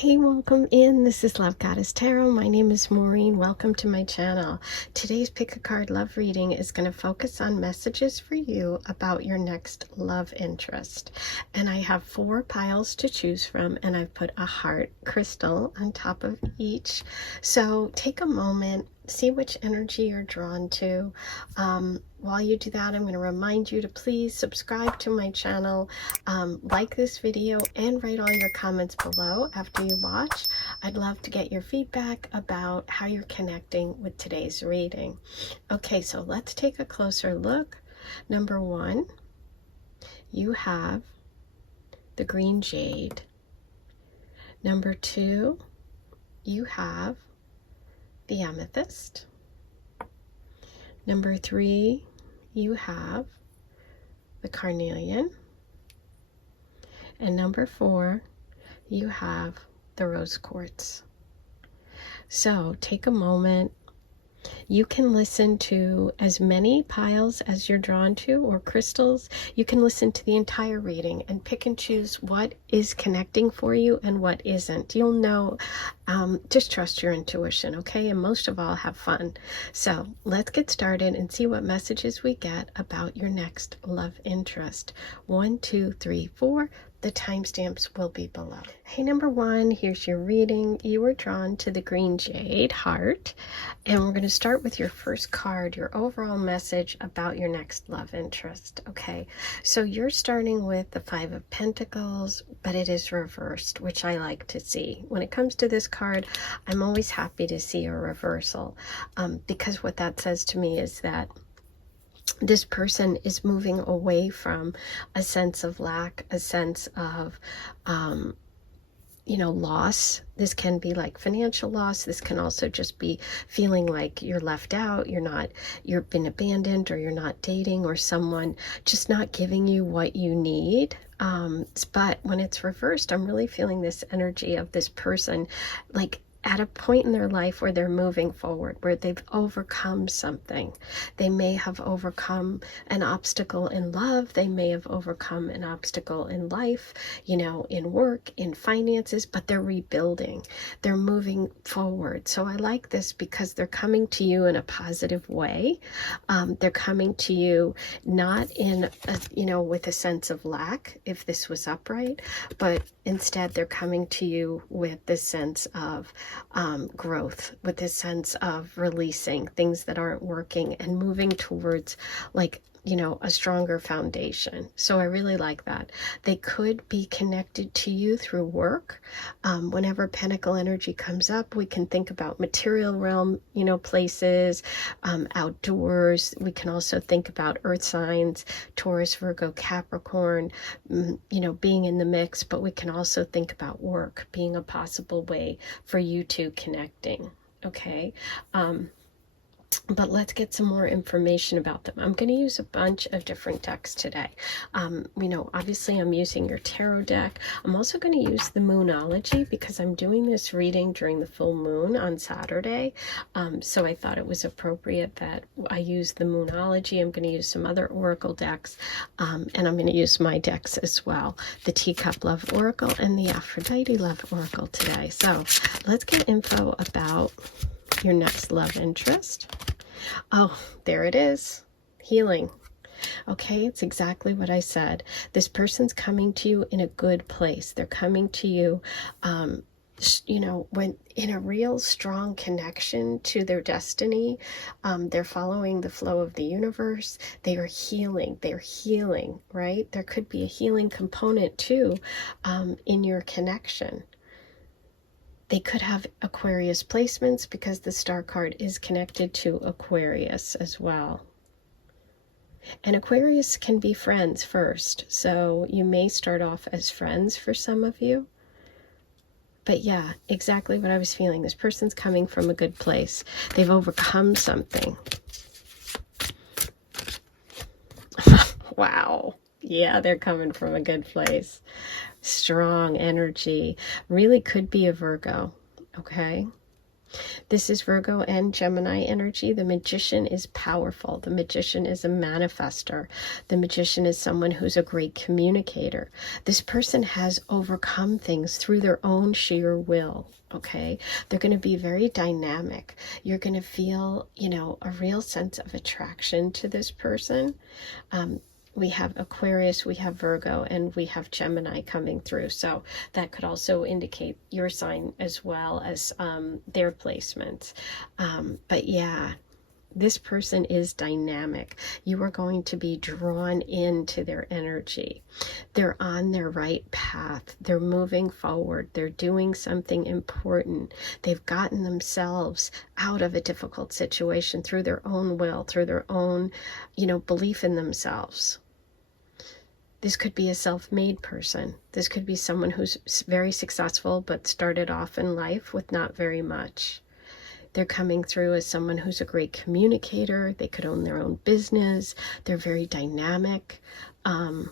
Hey, welcome in. This is Love Goddess Tarot. My name is Maureen. Welcome to my channel. Today's pick a card love reading is going to focus on messages for you about your next love interest. And I have 4 piles to choose from, and I've put a heart crystal on top of each. So take a moment, see which energy you're drawn to. While you do that, I'm going to remind you to please subscribe to my channel, like this video, and write all your comments below after you watch. I'd love to get your feedback about how you're connecting with today's reading. Okay, so let's take a closer look. Number 1, you have the green jade. Number 2, you have the amethyst. Number 3, you have the carnelian. And number 4, you have the rose quartz. So take a moment. You can listen to as many piles as you're drawn to, or crystals. You can listen to the entire reading and pick and choose what is connecting for you and what isn't. You'll know, just trust your intuition, okay? And most of all, have fun. So let's get started and see what messages we get about your next love interest. 1, 2, 3, 4. The timestamps will be below. Hey, number 1, here's your reading. You were drawn to the green jade heart, and we're going to start with your first card, your overall message about your next love interest. Okay, so you're starting with the 5 of Pentacles, but it is reversed, which I like to see. When it comes to this card, I'm always happy to see a reversal, because what that says to me is that this person is moving away from a sense of lack, a sense of, loss. This can be like financial loss. This can also just be feeling like you're left out, you've been abandoned, or you're not dating, or someone just not giving you what you need. But when it's reversed, I'm really feeling this energy of this person, like, at a point in their life where they're moving forward, where they've overcome something. They may have overcome an obstacle in love. They may have overcome an obstacle in life, in work, in finances, but they're rebuilding. They're moving forward. So I like this because they're coming to you in a positive way. They're coming to you not with a sense of lack, if this was upright, but instead they're coming to you with this sense of growth, with this sense of releasing things that aren't working and moving towards, like, a stronger foundation. So I really like that. They could be connected to you through work. Whenever Pentacle energy comes up, we can think about material realm, places, outdoors. We can also think about earth signs, Taurus, Virgo, Capricorn, being in the mix, but we can also think about work being a possible way for you two connecting. Okay. But let's get some more information about them. I'm going to use a bunch of different decks today. Obviously I'm using your tarot deck. I'm also going to use the Moonology because I'm doing this reading during the full moon on Saturday. So I thought it was appropriate that I use the Moonology. I'm going to use some other oracle decks, and I'm going to use my decks as well. The Teacup Love Oracle and the Aphrodite Love Oracle today. So let's get info about your next love interest. Oh, there it is. Healing. Okay, it's exactly what I said. This person's coming to you in a good place. They're coming to you, when in a real strong connection to their destiny. They're following the flow of the universe. They are healing. They're healing, right? There could be a healing component too, in your connection. They could have Aquarius placements because the star card is connected to Aquarius as well. And Aquarius can be friends first. So you may start off as friends for some of you. But yeah, exactly what I was feeling. This person's coming from a good place. They've overcome something. Wow. Yeah, they're coming from a good place. Strong energy. Really could be a Virgo. Okay. This is Virgo and Gemini energy. The Magician is powerful. The Magician is a manifester. The Magician is someone who's a great communicator. This person has overcome things through their own sheer will. Okay, they're going to be very dynamic. You're going to feel, you know, a real sense of attraction to this person. We have Aquarius, we have Virgo, and we have Gemini coming through. So that could also indicate your sign as well as their placements. But yeah, this person is dynamic. You are going to be drawn into their energy. They're on their right path. They're moving forward. They're doing something important. They've gotten themselves out of a difficult situation through their own will, through their own, you know, belief in themselves. This could be a self-made person. This could be someone who's very successful but started off in life with not very much. They're coming through as someone who's a great communicator. They could own their own business. They're very dynamic. And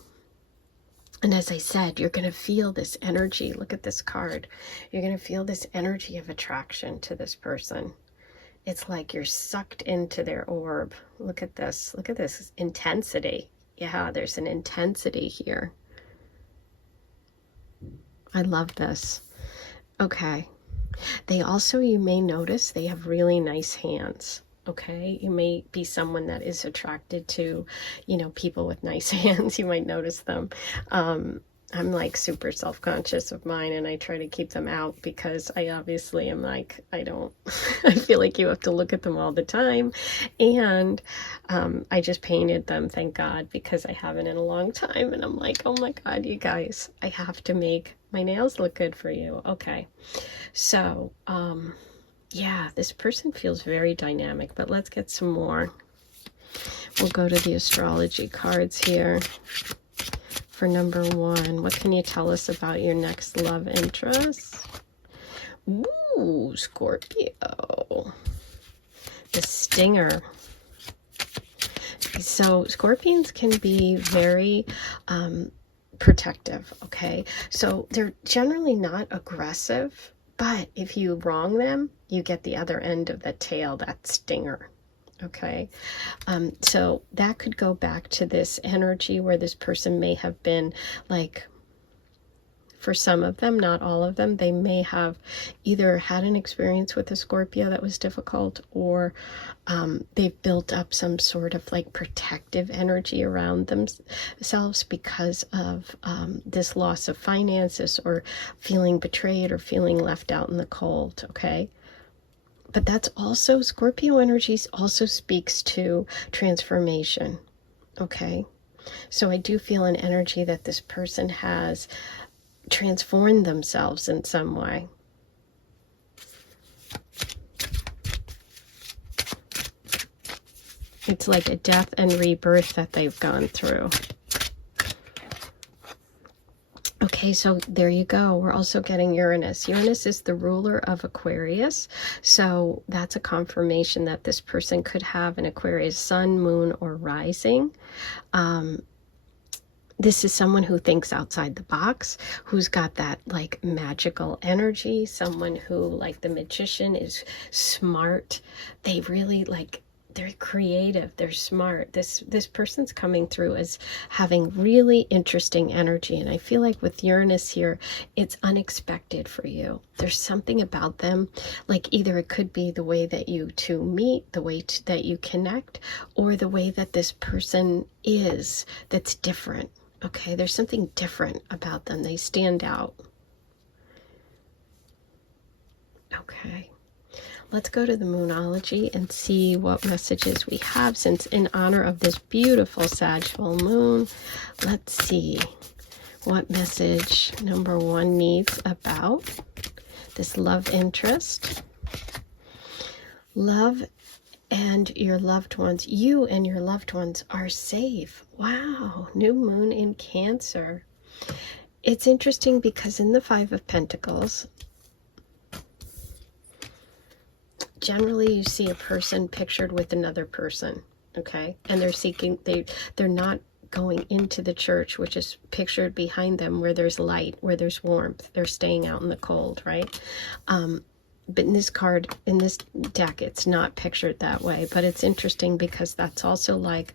as I said, you're going to feel this energy. Look at this card. You're going to feel this energy of attraction to this person. It's like you're sucked into their orb. Look at this. Look at this intensity. Yeah, there's an intensity here. I love this. Okay. They also, you may notice, they have really nice hands. Okay, you may be someone that is attracted to, you know, people with nice hands. You might notice them. I'm like super self-conscious of mine, and I try to keep them out because I obviously am like, I feel like you have to look at them all the time. And I just painted them, thank God, because I haven't in a long time. And I'm like, oh my God, you guys, I have to make my nails look good for you. Okay. So, yeah, this person feels very dynamic, but let's get some more. We'll go to the astrology cards here. For number one, what can you tell us about your next love interest? Ooh, Scorpio. The stinger. So Scorpions can be very protective, okay? So they're generally not aggressive, but if you wrong them, you get the other end of the tail, that stinger. Okay, so that could go back to this energy where this person may have been like, for some of them, not all of them, they may have either had an experience with a Scorpio that was difficult, or they've built up some sort of like protective energy around themselves because of this loss of finances, or feeling betrayed, or feeling left out in the cold. Okay. But that's also, Scorpio energies also speaks to transformation, okay? So I do feel an energy that this person has transformed themselves in some way. It's like a death and rebirth that they've gone through. Okay, so there you go. We're also getting Uranus. Uranus is the ruler of Aquarius. So that's a confirmation that this person could have an Aquarius sun, moon, or rising. This is someone who thinks outside the box, who's got that like magical energy, someone who, like the Magician, is smart. They really like, they're creative, they're smart. This person's coming through as having really interesting energy, and I feel like with Uranus here, it's unexpected for you. There's something about them, like either it could be the way that you two meet, the way that you connect, or the way that this person is that's different. Okay, there's something different about them. They stand out. Okay. Let's go to the Moonology and see what messages we have, since in honor of this beautiful Sag full moon. Let's see what message number one needs about this love interest. Love and your loved ones, you and your loved ones are safe. Wow, new moon in Cancer. It's interesting because in the Five of Pentacles, generally you see a person pictured with another person, okay? And they're seeking, they're not going into the church, which is pictured behind them, where there's light, where there's warmth. They're staying out in the cold, right? but in this card, in this deck, it's not pictured that way. But it's interesting because that's also like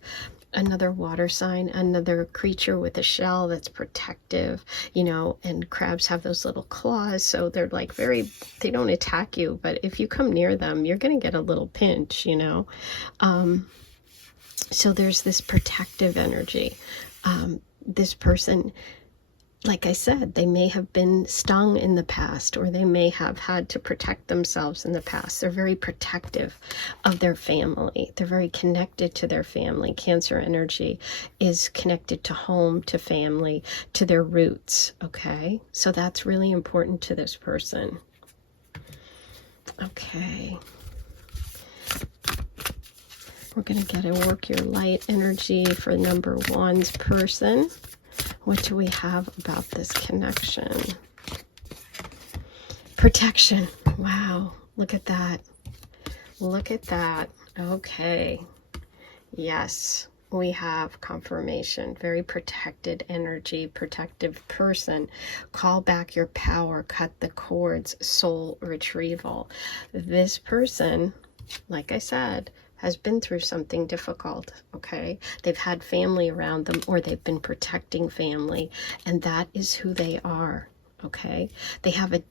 another water sign, another creature with a shell that's protective, you know, and crabs have those little claws, so they're like very, they don't attack you, but if you come near them, you're going to get a little pinch, you know. So there's this protective energy. This person, like I said, they may have been stung in the past, or they may have had to protect themselves in the past. They're very protective of their family. They're very connected to their family. Cancer energy is connected to home, to family, to their roots, okay? So that's really important to this person. Okay. We're going to get a work your light energy for number 1's person. What do we have about this connection? Protection. Wow. Look at that. Look at that. Okay. Yes. We have confirmation. Very protected energy, protective person. Call back your power. Cut the cords. Soul retrieval. This person, like I said, has been through something difficult, okay? They've had family around them, or they've been protecting family, and that is who they are, okay? They have a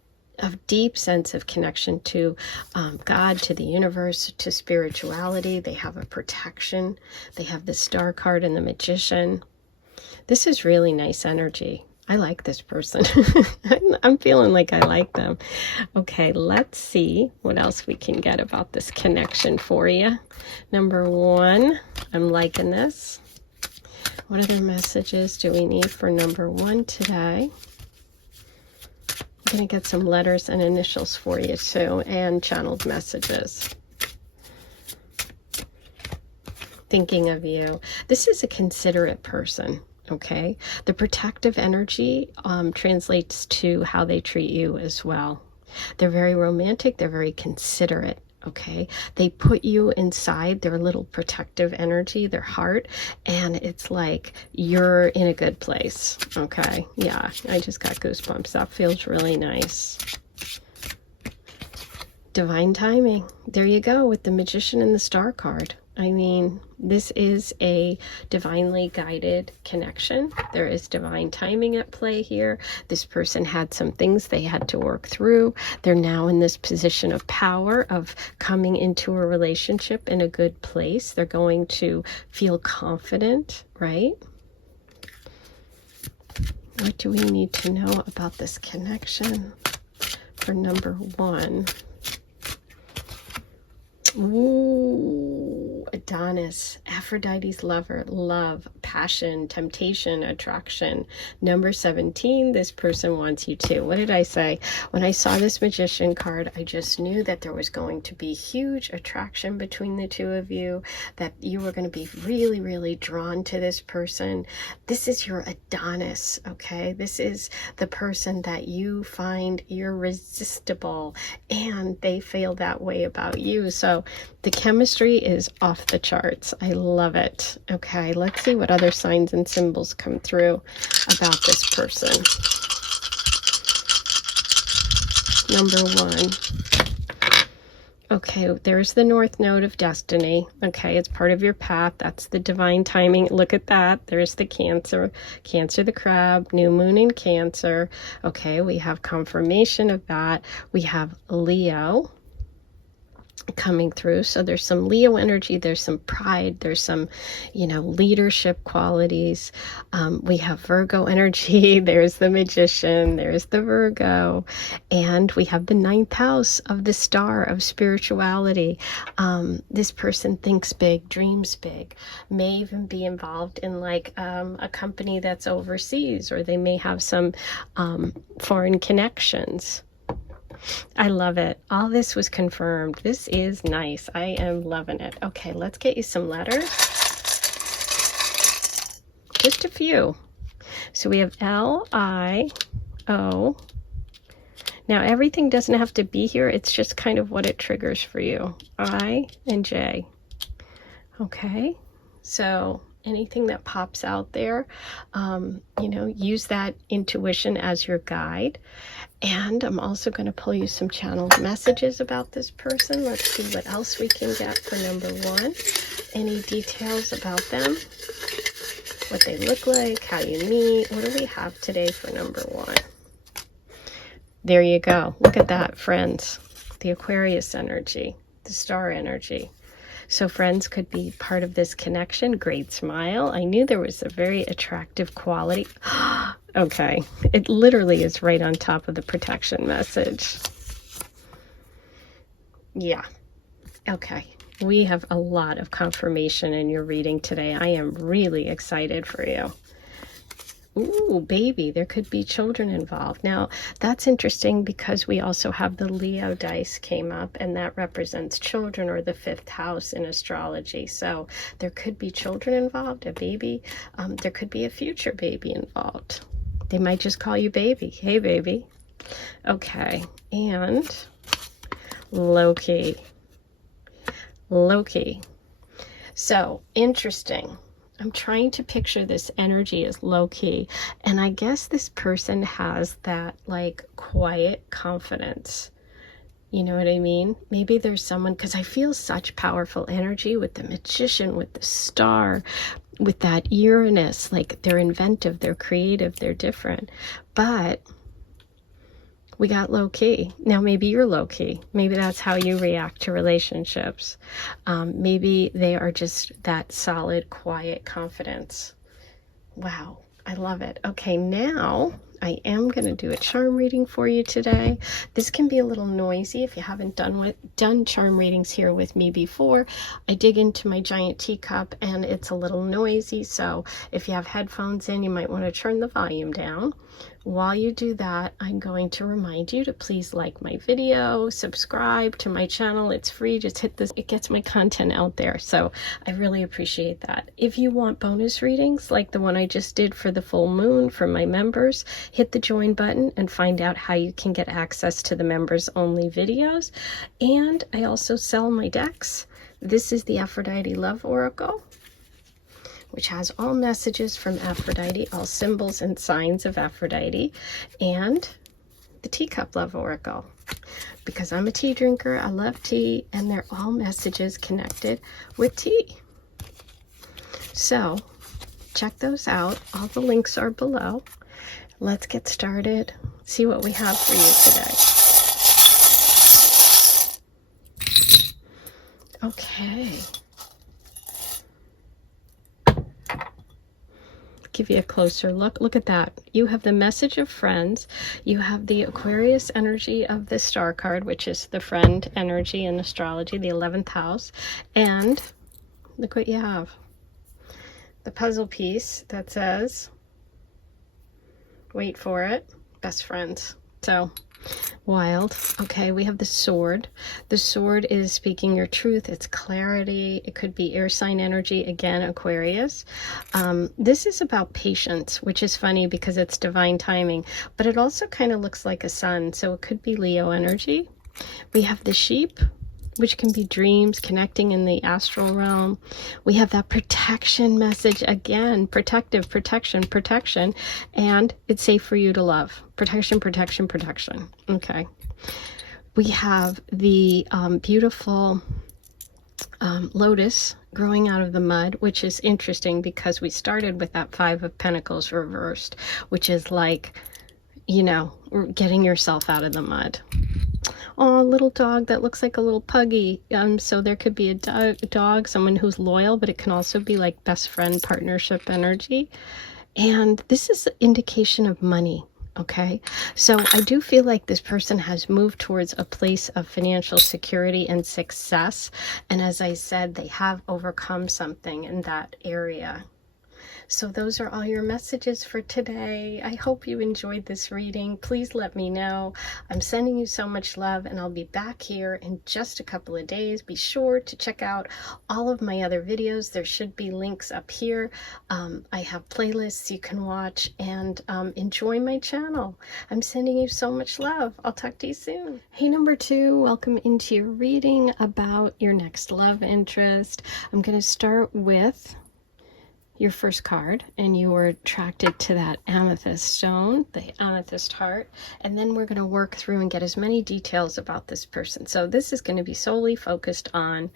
deep sense of connection to God, to the universe, to spirituality. They have a protection. They have the Star card and the Magician. This is really nice energy. I like this person. I'm feeling like I like them. Okay, let's see what else we can get about this connection for you. Number 1, I'm liking this. What other messages do we need for number 1 today? I'm going to get some letters and initials for you too, and channeled messages. Thinking of you. This is a considerate person. Okay, the protective energy translates to how they treat you as well. They're very romantic. They're very considerate. Okay, they put you inside their little protective energy, their heart, and it's like you're in a good place. Okay, yeah, I just got goosebumps. That feels really nice. Divine timing. There you go with the Magician and the Star card. I mean, this is a divinely guided connection. There is divine timing at play here. This person had some things they had to work through. They're now in this position of power, of coming into a relationship in a good place. They're going to feel confident, right? What do we need to know about this connection for number 1? Ooh, Adonis, Aphrodite's lover, love, passion, temptation, attraction. Number 17, this person wants you too. What did I say? When I saw this Magician card, I just knew that there was going to be huge attraction between the two of you, that you were going to be really, really drawn to this person. This is your Adonis, okay? This is the person that you find irresistible, and they feel that way about you. So the chemistry is off the charts. I love it. Okay, let's see what other signs and symbols come through about this person. Number 1. Okay, there's the North Node of Destiny. Okay, it's part of your path. That's the divine timing. Look at that. There's the Cancer. Cancer the crab. New moon in Cancer. Okay, we have confirmation of that. We have Leo coming through. So there's some Leo energy, there's some pride, there's some, you know, leadership qualities. We have Virgo energy, there's the Magician, there's the Virgo, and we have the 9th house of the Star of spirituality. This person thinks big, dreams big, may even be involved in like a company that's overseas, or they may have some foreign connections. I love it. All this was confirmed. This is nice. I am loving it. Okay, let's get you some letters. Just a few. So we have L, I, O. Now everything doesn't have to be here. It's just kind of what it triggers for you. I and J. Okay, so anything that pops out there. You know, use that intuition as your guide. And I'm also going to pull you some channeled messages about this person. Let's see what else we can get for number 1. Any details about them, what they look like, how you meet. What do we have today for number 1? There you go. Look at that, friends. The Aquarius energy, the star energy. So friends could be part of this connection. Great smile. I knew there was a very attractive quality. Okay. It literally is right on top of the protection message. Yeah. Okay. We have a lot of confirmation in your reading today. I am really excited for you. Ooh, baby, there could be children involved. Now, that's interesting because we also have the Leo dice came up, and that represents children, or the 5th house in astrology. So there could be children involved, a baby. There could be a future baby involved. They might just call you baby. Hey, baby. Okay, and Loki. Loki. So, interesting. I'm trying to picture this energy as low-key, and I guess this person has that like quiet confidence. You know what I mean? Maybe there's someone, because I feel such powerful energy with the Magician, with the Star, with that Uranus. Like, they're inventive, they're creative, they're different. But we got low-key. Now, maybe you're low-key. Maybe that's how you react to relationships. Maybe they are just that solid, quiet confidence. Wow, I love it. Okay, now I am going to do a charm reading for you today. This can be a little noisy if you haven't done charm readings here with me before. I dig into my giant teacup and it's a little noisy, so if you have headphones in, you might want to turn the volume down. While you do that, I'm going to remind you to please like my video, subscribe to my channel. It's free. Just hit this. It gets my content out there. So I really appreciate that. If you want bonus readings like the one I just did for the full moon for my members, hit the join button and find out how you can get access to the members only videos. And I also sell my decks. This is the Aphrodite Love Oracle, which has all messages from Aphrodite, all symbols and signs of Aphrodite, and the Teacup Love Oracle. Because I'm a tea drinker, I love tea, and they're all messages connected with tea. So, check those out. All the links are below. Let's get started. See what we have for you today. Okay. Give you a closer look. Look at that. You have the message of friends. You have the Aquarius energy of the star card, which is the friend energy in astrology, the 11th house. And look what you have. The puzzle piece that says, wait for it, best friends. So wild. Okay, we have the sword. The sword is speaking your truth. It's clarity. It could be air sign energy, again, Aquarius. This is about patience, which is funny because it's divine timing, but it also kind of looks like a sun, so it could be Leo energy. We have the sheep, which can be dreams, connecting in the astral realm. We have that protection message again, protective, protection, and it's safe for you to love. Protection, protection, protection. Okay. We have the beautiful lotus growing out of the mud, which is interesting because we started with that 5 of Pentacles reversed, which is like, you know, getting yourself out of the mud. Oh, little dog that looks like a little puggy. So there could be a dog, someone who's loyal, but it can also be like best friend partnership energy. And this is an indication of money. Okay, so I do feel like this person has moved towards a place of financial security and success. And as I said, they have overcome something in that area. So those are all your messages for today. I hope you enjoyed this reading. Please let me know. I'm sending you so much love, and I'll be back here in just a couple of days. Be sure to check out all of my other videos. There should be links up here. I have playlists you can watch, and enjoy my channel. I'm sending you so much love. I'll talk to you soon. Hey, number 2, welcome into your reading about your next love interest. I'm going to start with your first card, and you were attracted to that amethyst stone, the amethyst heart, and then we're going to work through and get as many details about this person. So this is going to be solely focused on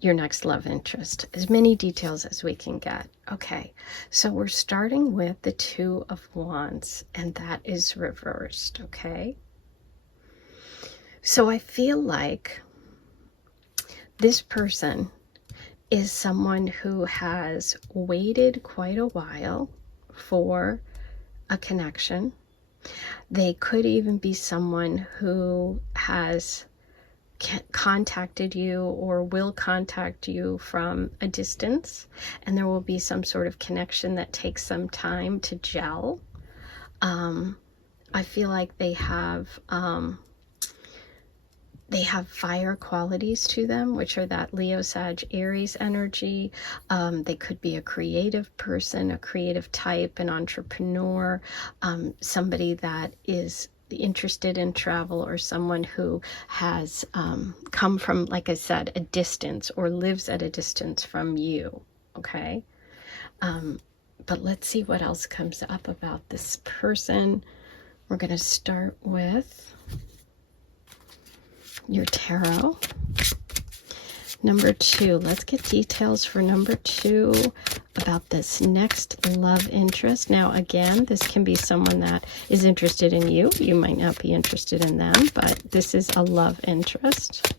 your next love interest, as many details as we can get. Okay, so we're starting with the Two of Wands, and that is reversed. Okay, so I feel like this person is someone who has waited quite a while for a connection. They could even be someone who has contacted you or will contact you from a distance, and there will be some sort of connection that takes some time to gel. I feel like they have fire qualities to them, which are that Leo, Sag, Aries energy. They could be a creative person, a creative type, an entrepreneur, somebody that is interested in travel, or someone who has come from, like I said, a distance, or lives at a distance from you. Okay. But let's see what else comes up about this person. We're going to start with your tarot. Number 2. Let's get details for number 2 about this next love interest. Now, again, this can be someone that is interested in you. You might not be interested in them, but this is a love interest.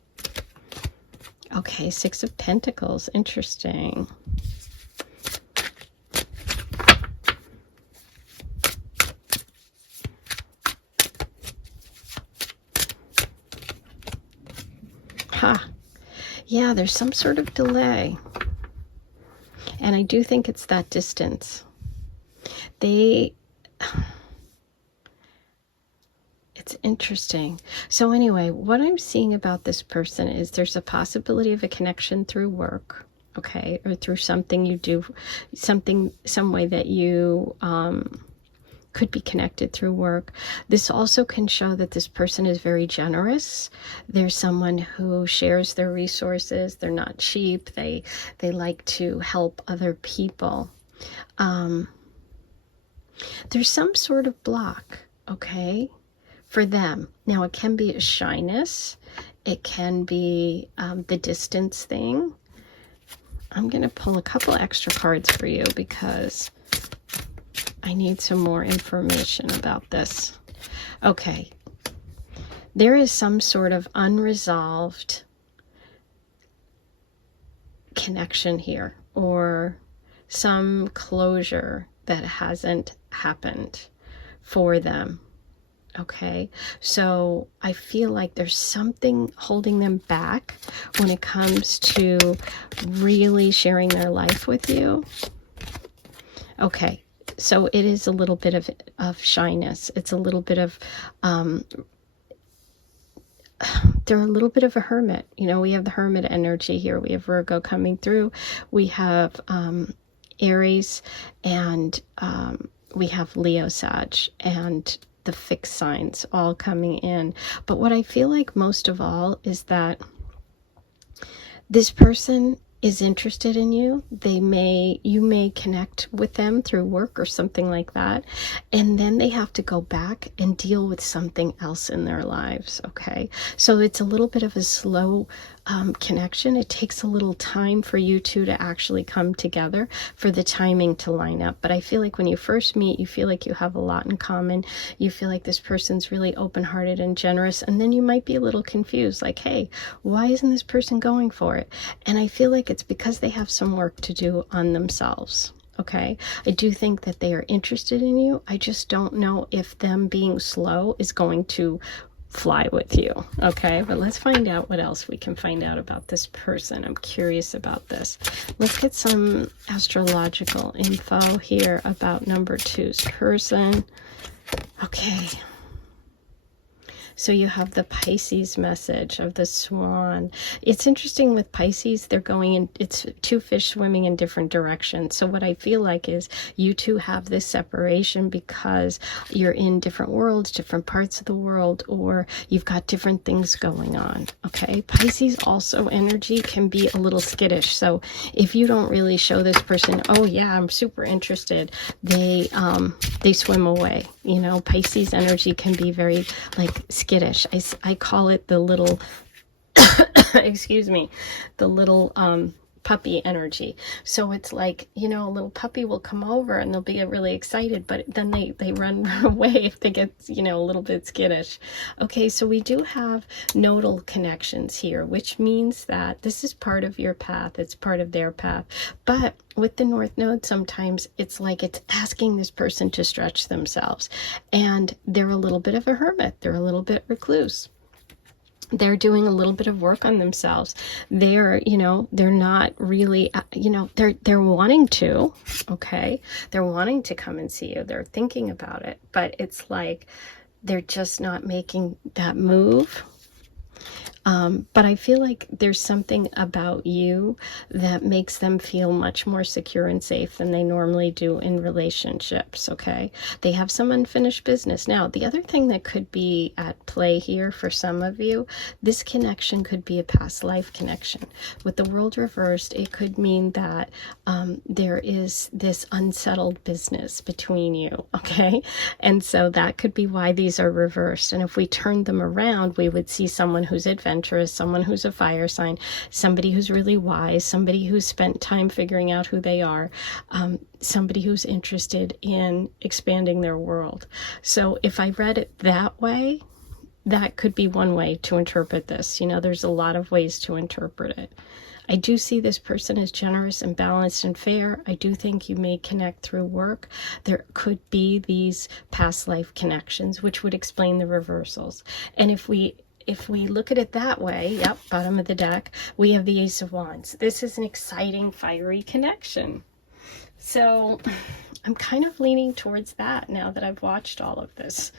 Okay, 6 of Pentacles. Interesting. Yeah, there's some sort of delay. And I do think it's that distance. It's interesting. So anyway, what I'm seeing about this person is there's a possibility of a connection through work, okay, or through something you do, some way that you could be connected through work. This also can show that this person is very generous. There's someone who shares their resources. They're not cheap. They like to help other people. There's some sort of block, okay, for them. Now, it can be a shyness. It can be the distance thing. I'm going to pull a couple extra cards for you because I need some more information about this. Okay. There is some sort of unresolved connection here, or some closure that hasn't happened for them. Okay, so I feel like there's something holding them back when it comes to really sharing their life with you. Okay, so it is a little bit of shyness. It's a little bit of, they're a little bit of a hermit. You know, we have the hermit energy here. We have Virgo coming through. We have Aries, and we have Leo, Sag, and the fixed signs all coming in. But what I feel like most of all is that this person is interested in you. You may connect with them through work or something like that, and then they have to go back and deal with something else in their lives. Okay, so it's a little bit of a slow connection. It takes a little time for you two to actually come together, for the timing to line up. But I feel like when you first meet, you feel like you have a lot in common. You feel like this person's really open-hearted and generous, and then you might be a little confused, like, hey, why isn't this person going for it? And I feel like it's because they have some work to do on themselves. Okay, I do think that they are interested in you. I just don't know if them being slow is going to fly with you. Okay, but let's find out what else we can find out about this person. I'm curious about this. Let's get some astrological info here about number 2's person. Okay, So you have the Pisces message of the swan. It's interesting with Pisces, they're going in, it's two fish swimming in different directions. So what I feel like is you two have this separation because you're in different worlds, different parts of the world, or you've got different things going on. Okay, Pisces also energy can be a little skittish. So if you don't really show this person, oh yeah, I'm super interested, they swim away. You know, Pisces energy can be very like skittish. I call it the little excuse me, the little puppy energy. So it's like, you know, a little puppy will come over and they'll be really excited, but then they run away if they get, you know, a little bit skittish. Okay, so we do have nodal connections here, which means that this is part of your path, it's part of their path. But with the North Node, sometimes it's like it's asking this person to stretch themselves, and they're a little bit of a hermit, they're a little bit recluse. They're doing a little bit of work on themselves. They're, you know, they're not really, you know, they're wanting to, okay? They're wanting to come and see you. They're thinking about it, but it's like they're just not making that move. But I feel like there's something about you that makes them feel much more secure and safe than they normally do in relationships, okay? They have some unfinished business. Now, the other thing that could be at play here for some of you, this connection could be a past life connection. With the world reversed, it could mean that there is this unsettled business between you, okay? And so that could be why these are reversed. And if we turned them around, we would see someone who's adventurous, someone who's a fire sign, somebody who's really wise, somebody who's spent time figuring out who they are, somebody who's interested in expanding their world. So if I read it that way, that could be one way to interpret this. You know, there's a lot of ways to interpret it. I do see this person as generous and balanced and fair. I do think you may connect through work. There could be these past life connections, which would explain the reversals. And if we look at it that way, yep, bottom of the deck, we have the Ace of Wands. This is an exciting, fiery connection. So I'm kind of leaning towards that now that I've watched all of this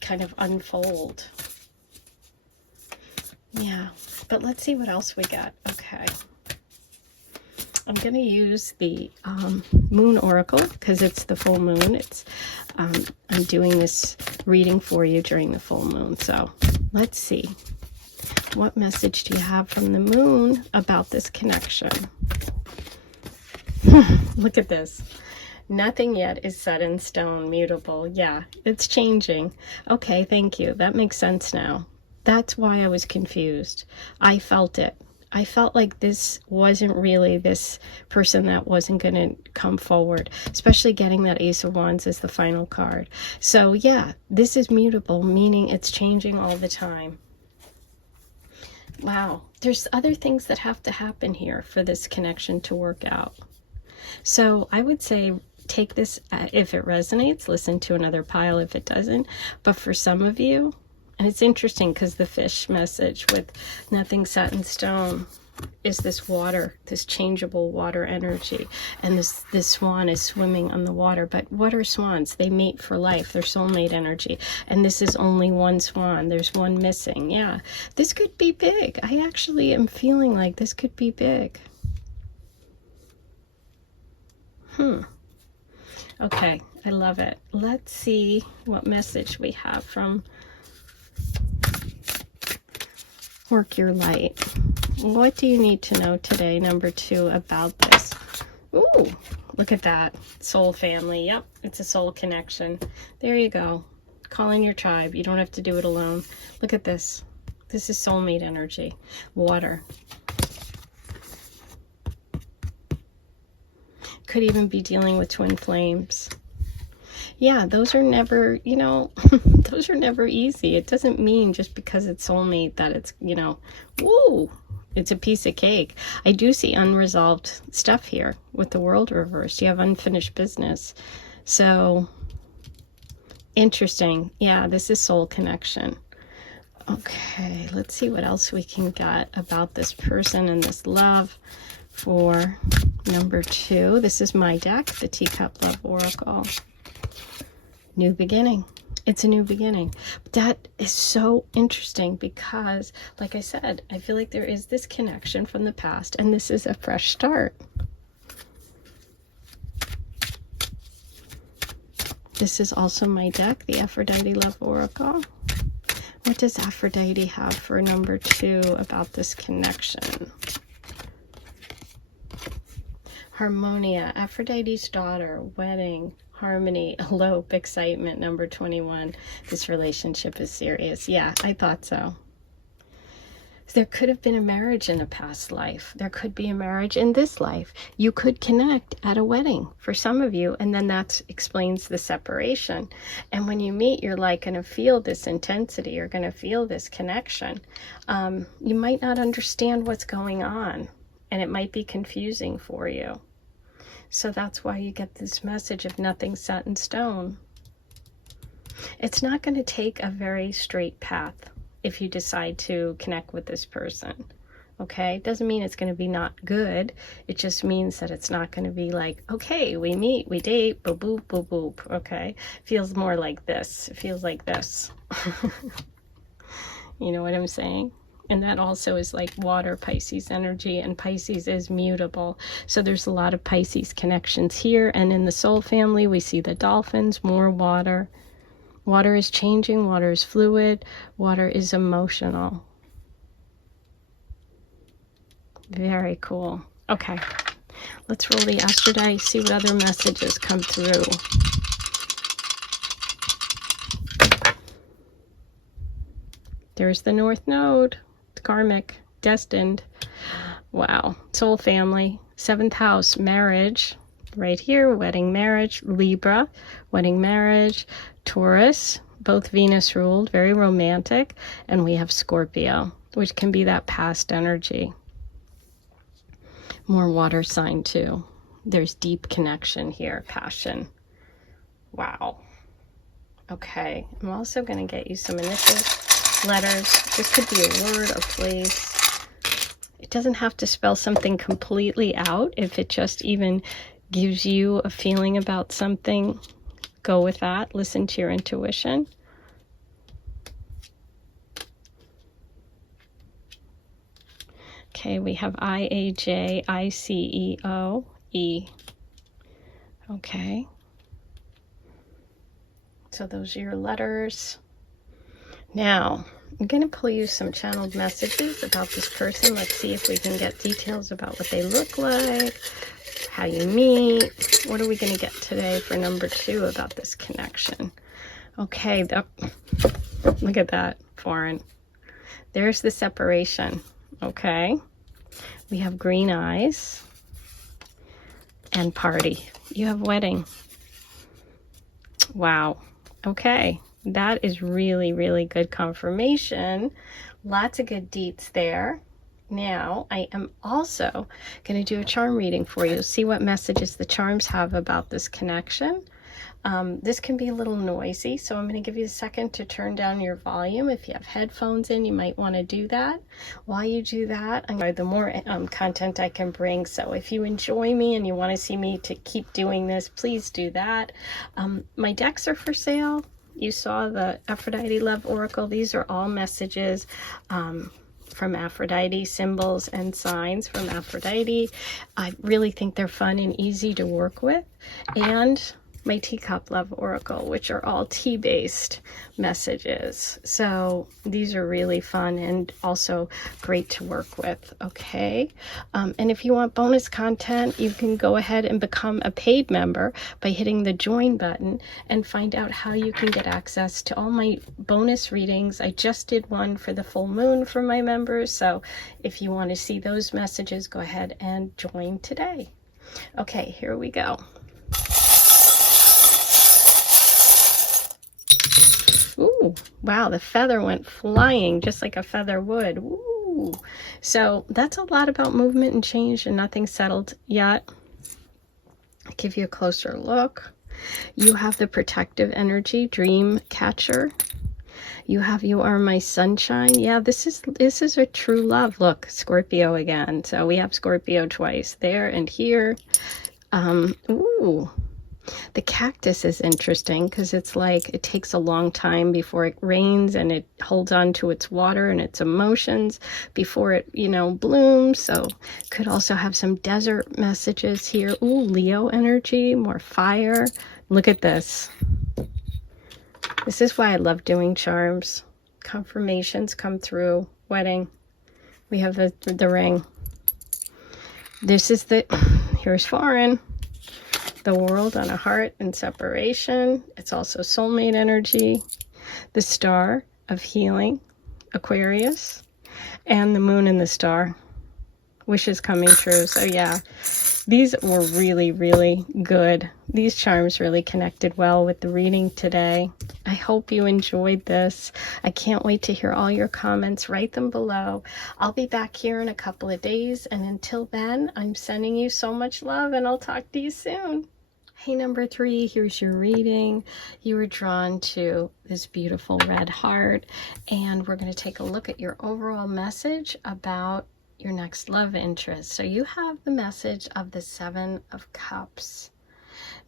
kind of unfold. Yeah, but let's see what else we got. Okay. I'm going to use the Moon Oracle because it's the full moon. It's I'm doing this reading for you during the full moon. So let's see. What message do you have from the moon about this connection? Look at this. Nothing yet is set in stone, mutable. Yeah, it's changing. Okay, thank you. That makes sense now. That's why I was confused. I felt it. I felt like this wasn't really this person that wasn't going to come forward, especially getting that Ace of Wands as the final card. So yeah, this is mutable, meaning it's changing all the time. Wow, there's other things that have to happen here for this connection to work out. So I would say take this, if it resonates, listen to another pile if it doesn't. But for some of you, and it's interesting because the fish message with nothing set in stone is this water, this changeable water energy. And this swan is swimming on the water. But what are swans? They mate for life. They're soulmate energy. And this is only one swan. There's one missing. Yeah, this could be big. I actually am feeling like this could be big. Okay, I love it. Let's see what message we have from Work Your Light. What do you need to know today, number 2, about this? Ooh, look at that. Soul family. Yep, it's a soul connection. There you go. Call in your tribe. You don't have to do it alone. Look at this. This is soulmate energy. Water. Could even be dealing with twin flames. Yeah, those are never, you know, those are never easy. It doesn't mean just because it's soulmate that it's, you know, woo, it's a piece of cake. I do see unresolved stuff here with the world reversed. You have unfinished business. So, interesting. Yeah, this is soul connection. Okay, let's see what else we can get about this person and this love for number 2. This is my deck, the Teacup Love Oracle. New beginning. It's a new beginning. That is so interesting because, like I said, I feel like there is this connection from the past, and this is a fresh start. This is also my deck, the Aphrodite Love Oracle. What does Aphrodite have for number 2 about this connection? Harmonia, Aphrodite's daughter, wedding, harmony, elope, excitement, number 21. This relationship is serious. Yeah, I thought so. There could have been a marriage in a past life. There could be a marriage in this life. You could connect at a wedding for some of you, and then that explains the separation. And when you meet, you're like going to feel this intensity. You're going to feel this connection. You might not understand what's going on, and it might be confusing for you. So that's why you get this message of nothing set in stone. It's not going to take a very straight path if you decide to connect with this person, okay? Doesn't mean it's going to be not good. It just means that it's not going to be like, okay, we meet, we date, boop, boop, boop, boop, okay? Feels more like this. It feels like this. You know what I'm saying? And that also is like water Pisces energy, and Pisces is mutable. So there's a lot of Pisces connections here. And in the soul family, we see the dolphins, more water. Water is changing, water is fluid, water is emotional. Very cool. Okay, let's roll the Aphrodite, see what other messages come through. There's the North Node, karmic, destined. Wow, soul family, 7th house, marriage. Right here, wedding, marriage, Libra, wedding, marriage, Taurus, both Venus ruled, very romantic, and we have Scorpio, which can be that past energy. More water sign too. There's deep connection here, passion. Wow. Okay, I'm also going to get you some initials, letters. This could be a word, a place. It doesn't have to spell something completely out. If it just even gives you a feeling about something, go with that. Listen to your intuition. Okay, we have I-A-J-I-C-E-O-E. Okay. So those are your letters. Now, I'm going to pull you some channeled messages about this person. Let's see if we can get details about what they look like, how you meet. What are we going to get today for number 2 about this connection? Okay, look at that, foreign. There's the separation, okay? We have green eyes and party. You have wedding. Wow, okay. That is really, really good confirmation. Lots of good deets there. Now, I am also going to do a charm reading for you. See what messages the charms have about this connection. This can be a little noisy, so I'm going to give you a second to turn down your volume. If you have headphones in, you might want to do that. While you do that, the more content I can bring. So if you enjoy me and you want to see me to keep doing this, please do that. My decks are for sale. You saw the Aphrodite Love Oracle. These are all messages from Aphrodite, symbols and signs from Aphrodite. I really think they're fun and easy to work with. And my Teacup Love Oracle, which are all tea-based messages. So these are really fun and also great to work with, okay? And if you want bonus content, you can go ahead and become a paid member by hitting the join button and find out how you can get access to all my bonus readings. I just did one for the full moon for my members, so if you want to see those messages, go ahead and join today. Okay, here we go. Ooh, wow, the feather went flying just like a feather would. Ooh. So that's a lot about movement and change, and nothing settled yet. I'll give you a closer look. You have the protective energy, dream catcher. You have you are my sunshine. Yeah, this is a true love. Look, Scorpio again. So we have Scorpio twice there and here. Ooh. The cactus is interesting because it's like it takes a long time before it rains, and it holds on to its water and its emotions before it, you know, blooms. So could also have some desert messages here. Ooh, Leo energy, more fire. Look at this. This is why I love doing charms. Confirmations come through. Wedding. We have the ring. This is here's foreign. The world on a heart and separation. It's also soulmate energy. The star of healing, Aquarius, and the moon and the star. Wishes coming true. So yeah, these were really, really good. These charms really connected well with the reading today. I hope you enjoyed this. I can't wait to hear all your comments. Write them below. I'll be back here in a couple of days, and until then, I'm sending you so much love, and I'll talk to you soon. Hey, number 3, here's your reading. You were drawn to this beautiful red heart, and we're going to take a look at your overall message about your next love interest. So you have the message of the 7 of Cups.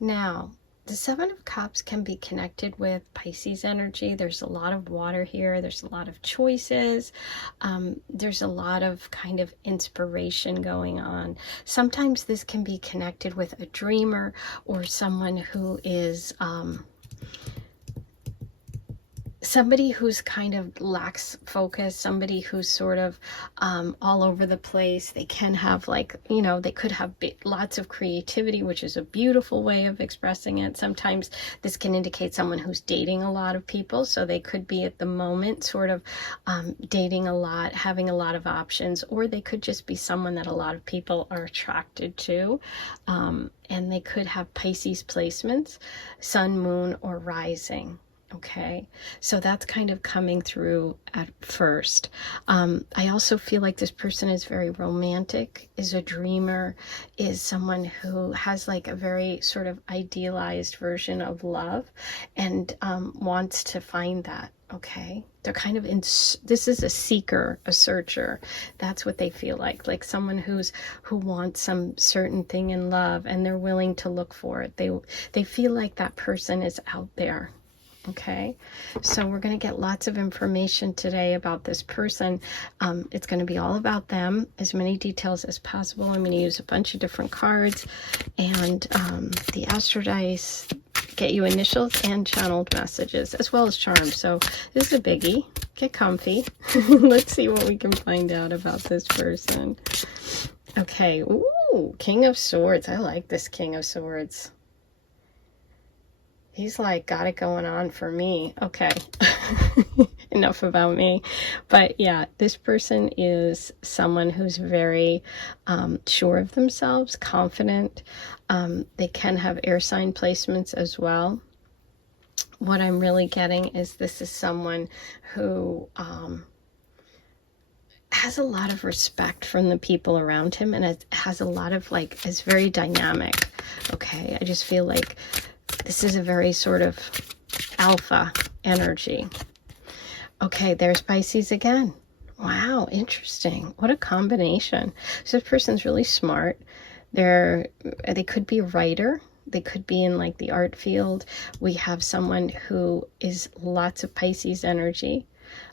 Now, the 7 of Cups can be connected with Pisces energy. There's a lot of water here. There's a lot of choices. There's a lot of kind of inspiration going on. Sometimes this can be connected with a dreamer or someone who is somebody who's kind of lacks focus, somebody who's sort of all over the place. They can have, like, you know, they could have lots of creativity, which is a beautiful way of expressing it. Sometimes this can indicate someone who's dating a lot of people, so they could be at the moment sort of dating a lot, having a lot of options, or they could just be someone that a lot of people are attracted to. And they could have Pisces placements, sun, moon, or rising. Okay, so that's kind of coming through at first. I also feel like this person is very romantic, is a dreamer, is someone who has like a very sort of idealized version of love, and wants to find that. Okay, they're kind of this is a seeker, a searcher. That's what they feel like someone who wants some certain thing in love, and they're willing to look for it. They feel like that person is out there. Okay, so we're going to get lots of information today about this person. It's going to be all about them, as many details as possible. I'm going to use a bunch of different cards, and the APHRODITE get you initials and channeled messages, as well as charms. So this is a biggie. Get comfy. Let's see what we can find out about this person. Okay, ooh, King of Swords. I like this King of Swords. He's like got it going on for me. Okay, enough about me. But yeah, this person is someone who's very sure of themselves, confident. They can have air sign placements as well. What I'm really getting is this is someone who has a lot of respect from the people around him, and it has a lot of like, is very dynamic. Okay, I just feel like this is a very sort of alpha energy. Okay, there's Pisces again. Wow, interesting. What a combination. So this person's really smart. They could be a writer. They could be in like the art field. We have someone who is lots of Pisces energy.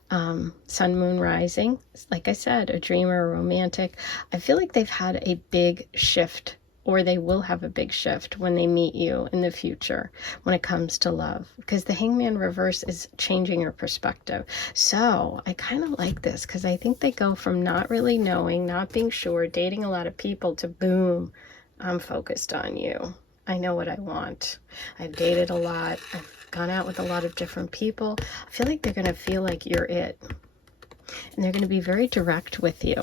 Sun, moon, rising. Like I said, a dreamer, a romantic. I feel like they've had a big shift, or they will have a big shift when they meet you in the future when it comes to love, because the Hangman reverse is changing your perspective. So I kind of like this, because I think they go from not really knowing, not being sure, dating a lot of people, to boom, I'm focused on you. I know what I want. I've dated a lot. I've gone out with a lot of different people. I feel like they're going to feel like you're it. And they're going to be very direct with you.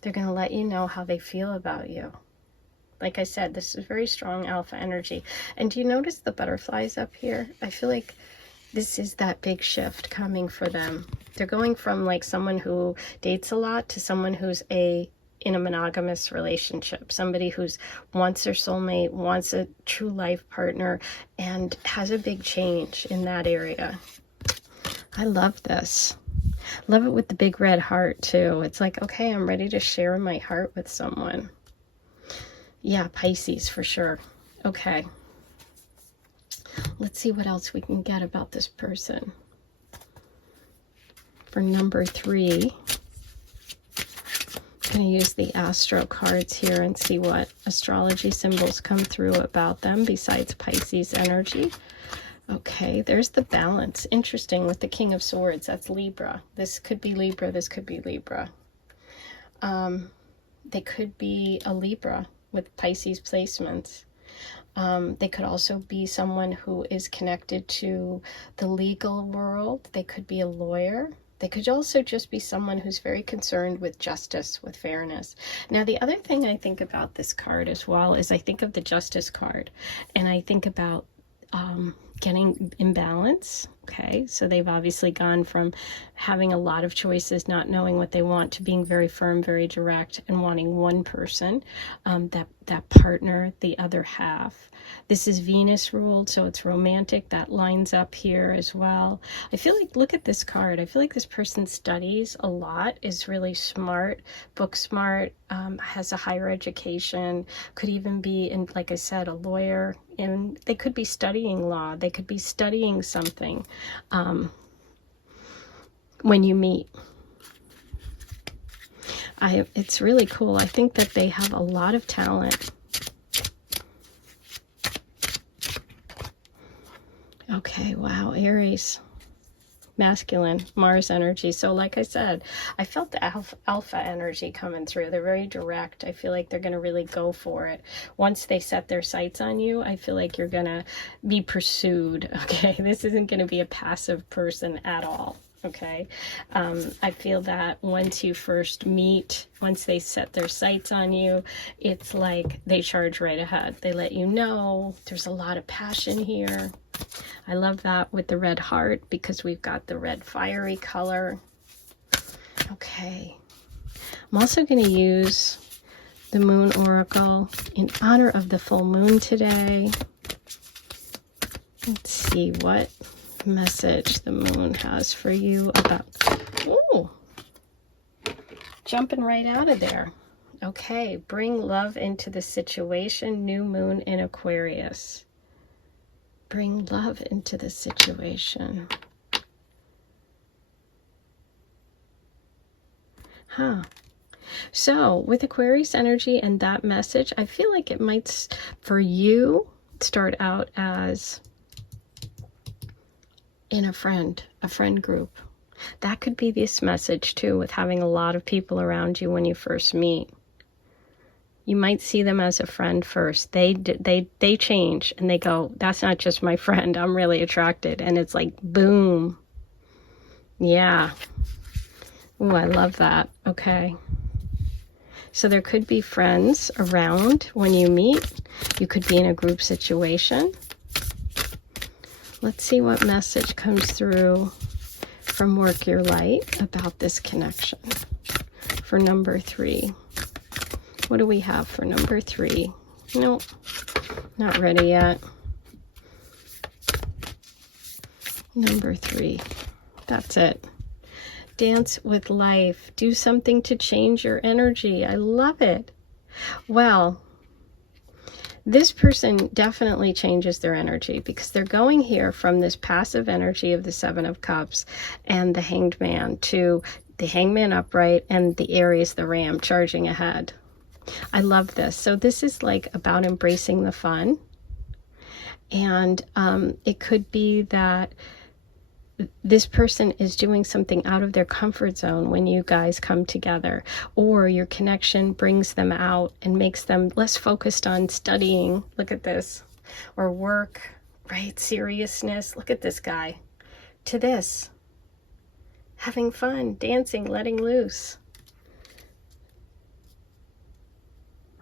They're going to let you know how they feel about you. Like I said, this is very strong alpha energy. And do you notice the butterflies up here? I feel like this is that big shift coming for them. They're going from like someone who dates a lot to someone who's in a monogamous relationship. Somebody who's wants their soulmate, wants a true life partner, and has a big change in that area. I love this. Love it with the big red heart too. It's like, okay, I'm ready to share my heart with someone. Yeah, Pisces for sure. Okay, Let's see what else we can get about this person. For number 3, I'm going to use the Astro cards here and see what astrology symbols come through about them besides Pisces energy. Okay, there's the balance. Interesting with the King of Swords. That's Libra. This could be Libra. This could be Libra. They could be a Libra with Pisces placements. They could also be someone who is connected to the legal world. They could be a lawyer. They could also just be someone who's very concerned with justice, with fairness. Now, the other thing I think about this card as well is I think of the Justice card, and I think about getting imbalance. Okay, so they've obviously gone from having a lot of choices, not knowing what they want, to being very firm, very direct, and wanting one person, that partner, the other half. This is Venus ruled, so it's romantic. That lines up here as well. I feel like, look at this card. I feel like this person studies a lot, is really smart, book smart, has a higher education, could even be, in, like I said, a lawyer, and they could be studying law. They could be studying something. When you meet, it's really cool. I think that they have a lot of talent. Okay, wow, Aries, masculine, Mars energy. So like I said, I felt the alpha energy coming through. They're very direct. I feel like they're going to really go for it. Once they set their sights on you, I feel like you're going to be pursued. Okay, this isn't going to be a passive person at all. Okay, I feel that once you first meet, once they set their sights on you, it's like they charge right ahead. They let you know. There's a lot of passion here. I love that with the red heart because we've got the red fiery color. Okay, I'm also going to use the Moon Oracle in honor of the full moon today. Let's see what message the moon has for you about, ooh, jumping right out of there. Okay, bring love into the situation, new moon in Aquarius. Bring love into the situation. Huh. So with Aquarius energy and that message, I feel like it might, for you, start out as in a friend group. That could be this message too, with having a lot of people around you when you first meet. You might see them as a friend first. They change and they go, that's not just my friend, I'm really attracted. And it's like, boom. Yeah. Ooh, I love that. Okay. So there could be friends around when you meet. You could be in a group situation. Let's see what message comes through from Work Your Light about this connection for number 3. What do we have for number 3? Nope, not ready yet. Number 3. That's it. Dance with life. Do something to change your energy. I love it. Well, this person definitely changes their energy because they're going here from this passive energy of the 7 of Cups and the Hanged Man to the Hangman upright and the Aries, the Ram, charging ahead. I love this. So this is like about embracing the fun. And it could be that this person is doing something out of their comfort zone when you guys come together, or your connection brings them out and makes them less focused on studying, look at this, or work, right? Seriousness, look at this guy, to this, having fun, dancing, letting loose.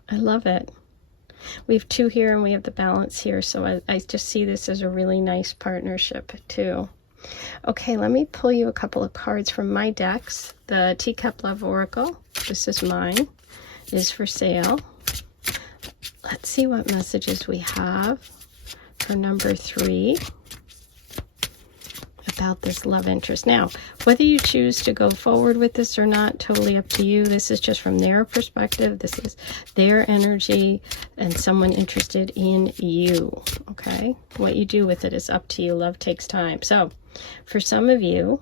I love it. We have 2 here and we have the balance here, so I just see this as a really nice partnership too. Okay, let me pull you a couple of cards from my decks. The Teacup Love Oracle, this is mine, is for sale. Let's see what messages we have for number 3 about this love interest. Now, whether you choose to go forward with this or not, totally up to you. This is just from their perspective. This is their energy and someone interested in you, okay? What you do with it is up to you. Love takes time. So, for some of you,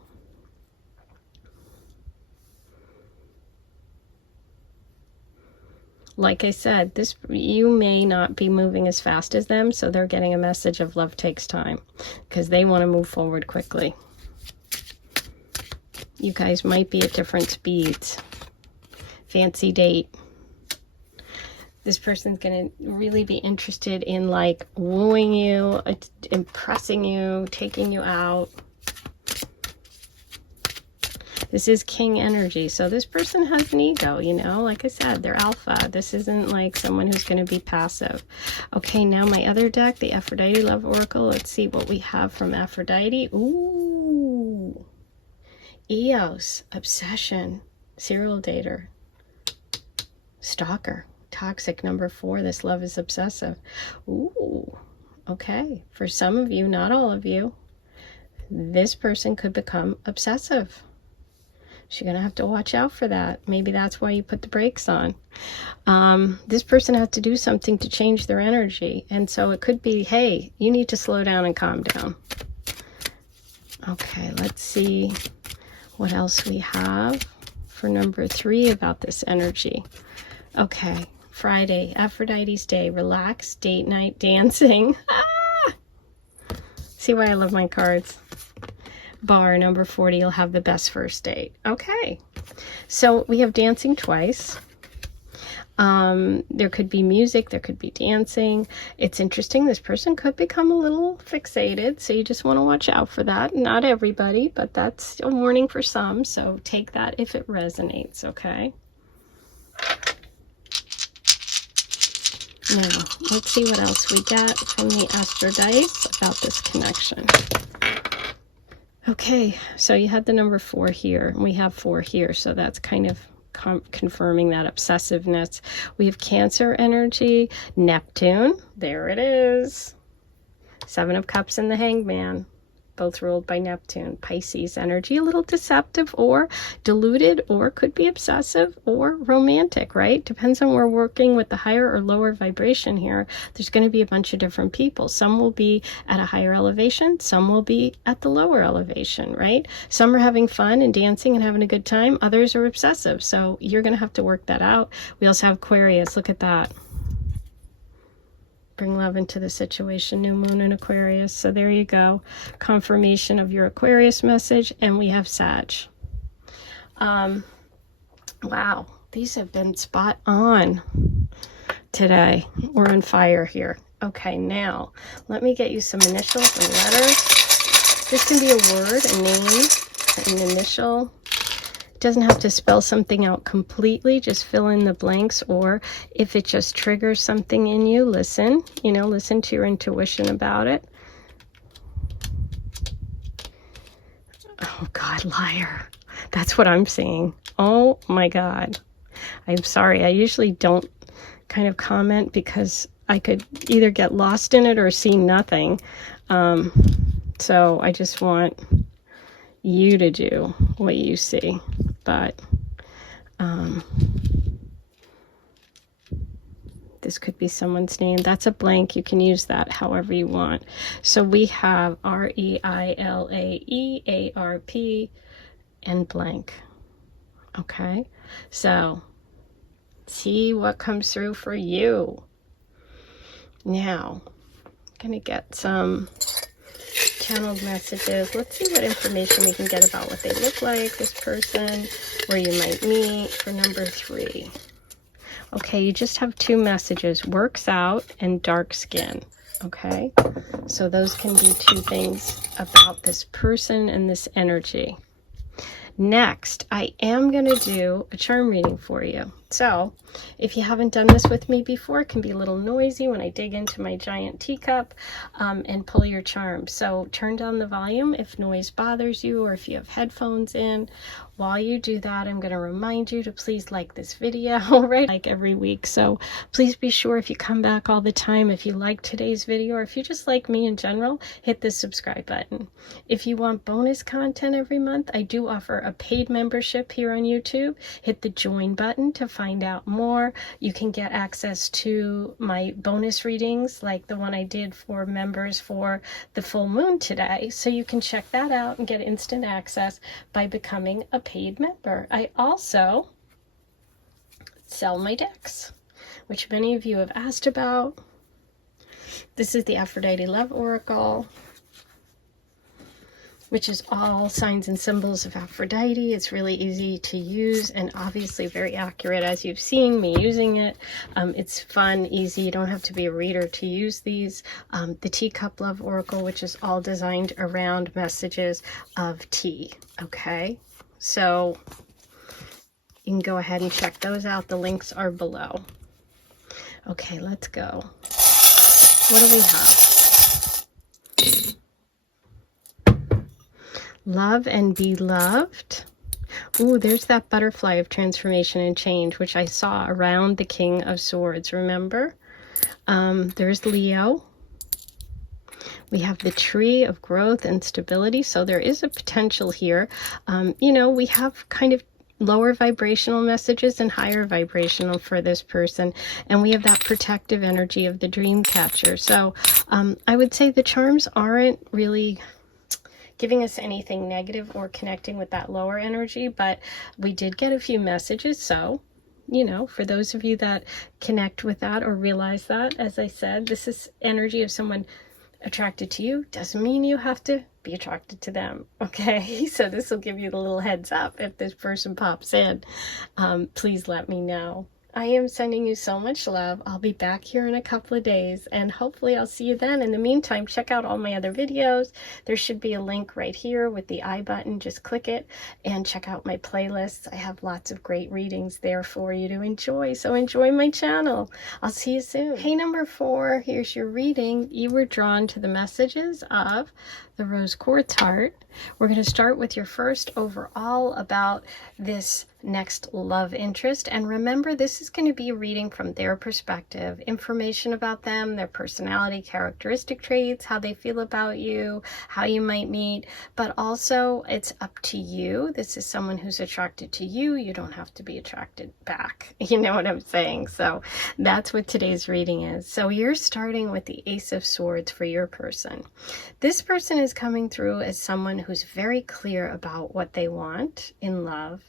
like I said, you may not be moving as fast as them, so they're getting a message of love takes time because they want to move forward quickly. You guys might be at different speeds. Fancy date. This person's going to really be interested in like wooing you, impressing you, taking you out. This is king energy. So this person has an ego, you know, like I said, they're alpha. This isn't like someone who's going to be passive. Okay, now my other deck, the Aphrodite Love Oracle. Let's see what we have from Aphrodite. Ooh. Eos, obsession, serial dater, stalker, toxic, number 4. This love is obsessive. Ooh. Okay. For some of you, not all of you, this person could become obsessive. So you're going to have to watch out for that. Maybe that's why you put the brakes on. This person has to do something to change their energy. And so it could be, hey, you need to slow down and calm down. Okay, let's see what else we have for number 3 about this energy. Okay, Friday, Aphrodite's day. Relax, date night, dancing. Ah! See why I love my cards. Bar, number 40, you'll have the best first date. Okay, so we have dancing twice. There could be music, there could be dancing. It's interesting, this person could become a little fixated, so you just want to watch out for that. Not everybody, but that's a warning for some, so take that if it resonates, okay? Now, let's see what else we get from the APHRODITE about this connection. Okay, so you had the number 4 here, and we have 4 here, so that's kind of confirming that obsessiveness. We have Cancer energy, Neptune, there it is. 7 of Cups and the Hangman, both ruled by Neptune. Pisces energy, a little deceptive or deluded, or could be obsessive or romantic, right? Depends on where we're working with the higher or lower vibration here. There's going to be a bunch of different people. Some will be at a higher elevation, some will be at the lower elevation, right? Some are having fun and dancing and having a good time, others are obsessive, so you're going to have to work that out. We also have Aquarius, look at that. Bring love into the situation, new moon in Aquarius. So there you go. Confirmation of your Aquarius message. And we have Sag. Wow. These have been spot on today. We're on fire here. Okay, now let me get you some initials and letters. This can be a word, a name, an initial. Doesn't have to spell something out completely, just fill in the blanks, or if it just triggers something in you, listen, you know, listen to your intuition about it. Oh God, liar. That's what I'm seeing. Oh my God. I'm sorry. I usually don't kind of comment because I could either get lost in it or see nothing. So I just want you to do what you see. But this could be someone's name. That's a blank. You can use that however you want. So we have R-E-I-L-A-E-A-R-P and blank. Okay, so see what comes through for you. Now, I'm gonna get some channeled messages. Let's see what information we can get about what they look like, this person, where you might meet for number 3. Okay, you just have 2 messages, works out and dark skin. Okay, so those can be 2 things about this person and this energy. Next, I am going to do a charm reading for you. So if you haven't done this with me before, it can be a little noisy when I dig into my giant teacup and pull your charm. So turn down the volume if noise bothers you, or if you have headphones in. While you do that, I'm going to remind you to please like this video, right? Like every week. So please be sure, if you come back all the time, if you like today's video, or if you just like me in general, hit the subscribe button. If you want bonus content every month, I do offer a paid membership here on YouTube. Hit the join button to find out more. You can get access to my bonus readings, like the one I did for members for the full moon today. So you can check that out and get instant access by becoming a paid member. I also sell my decks, which many of you have asked about. This is the Aphrodite Love Oracle, which is all signs and symbols of Aphrodite. It's really easy to use and obviously very accurate, as you've seen me using it. It's fun, easy. You don't have to be a reader to use these. The Teacup Love Oracle, which is all designed around messages of tea. Okay, so you can go ahead and check those out. The links are below. Okay, let's go. What do we have? Love and be loved. Ooh, there's that butterfly of transformation and change, which I saw around the King of Swords, remember? There's Leo. We have the tree of growth and stability, so there is a potential here. You know, we have kind of lower vibrational messages and higher vibrational for this person, and we have that protective energy of the dream catcher. So I would say the charms aren't really giving us anything negative or connecting with that lower energy, but we did get a few messages. So, you know, for those of you that connect with that or realize that, as I said, this is energy of someone attracted to you. Doesn't mean you have to be attracted to them. Okay, so this will give you the little heads up. If this person pops in, please let me know. I am sending you so much love. I'll be back here in a couple of days, and hopefully I'll see you then. In the meantime, check out all my other videos. There should be a link right here with the I button. Just click it and check out my playlists. I have lots of great readings there for you to enjoy, so enjoy my channel. I'll see you soon. Hey, number 4, here's your reading. You were drawn to the messages of the Rose Quartz Heart. We're going to start with your first overall about this next love interest. And remember, this is going to be a reading from their perspective, information about them, their personality, characteristic traits, how they feel about you, how you might meet, but also it's up to you. This is someone who's attracted to you. You don't have to be attracted back. You know what I'm saying? So that's what today's reading is. So you're starting with the Ace of Swords for your person. This person is coming through as someone who's very clear about what they want in love.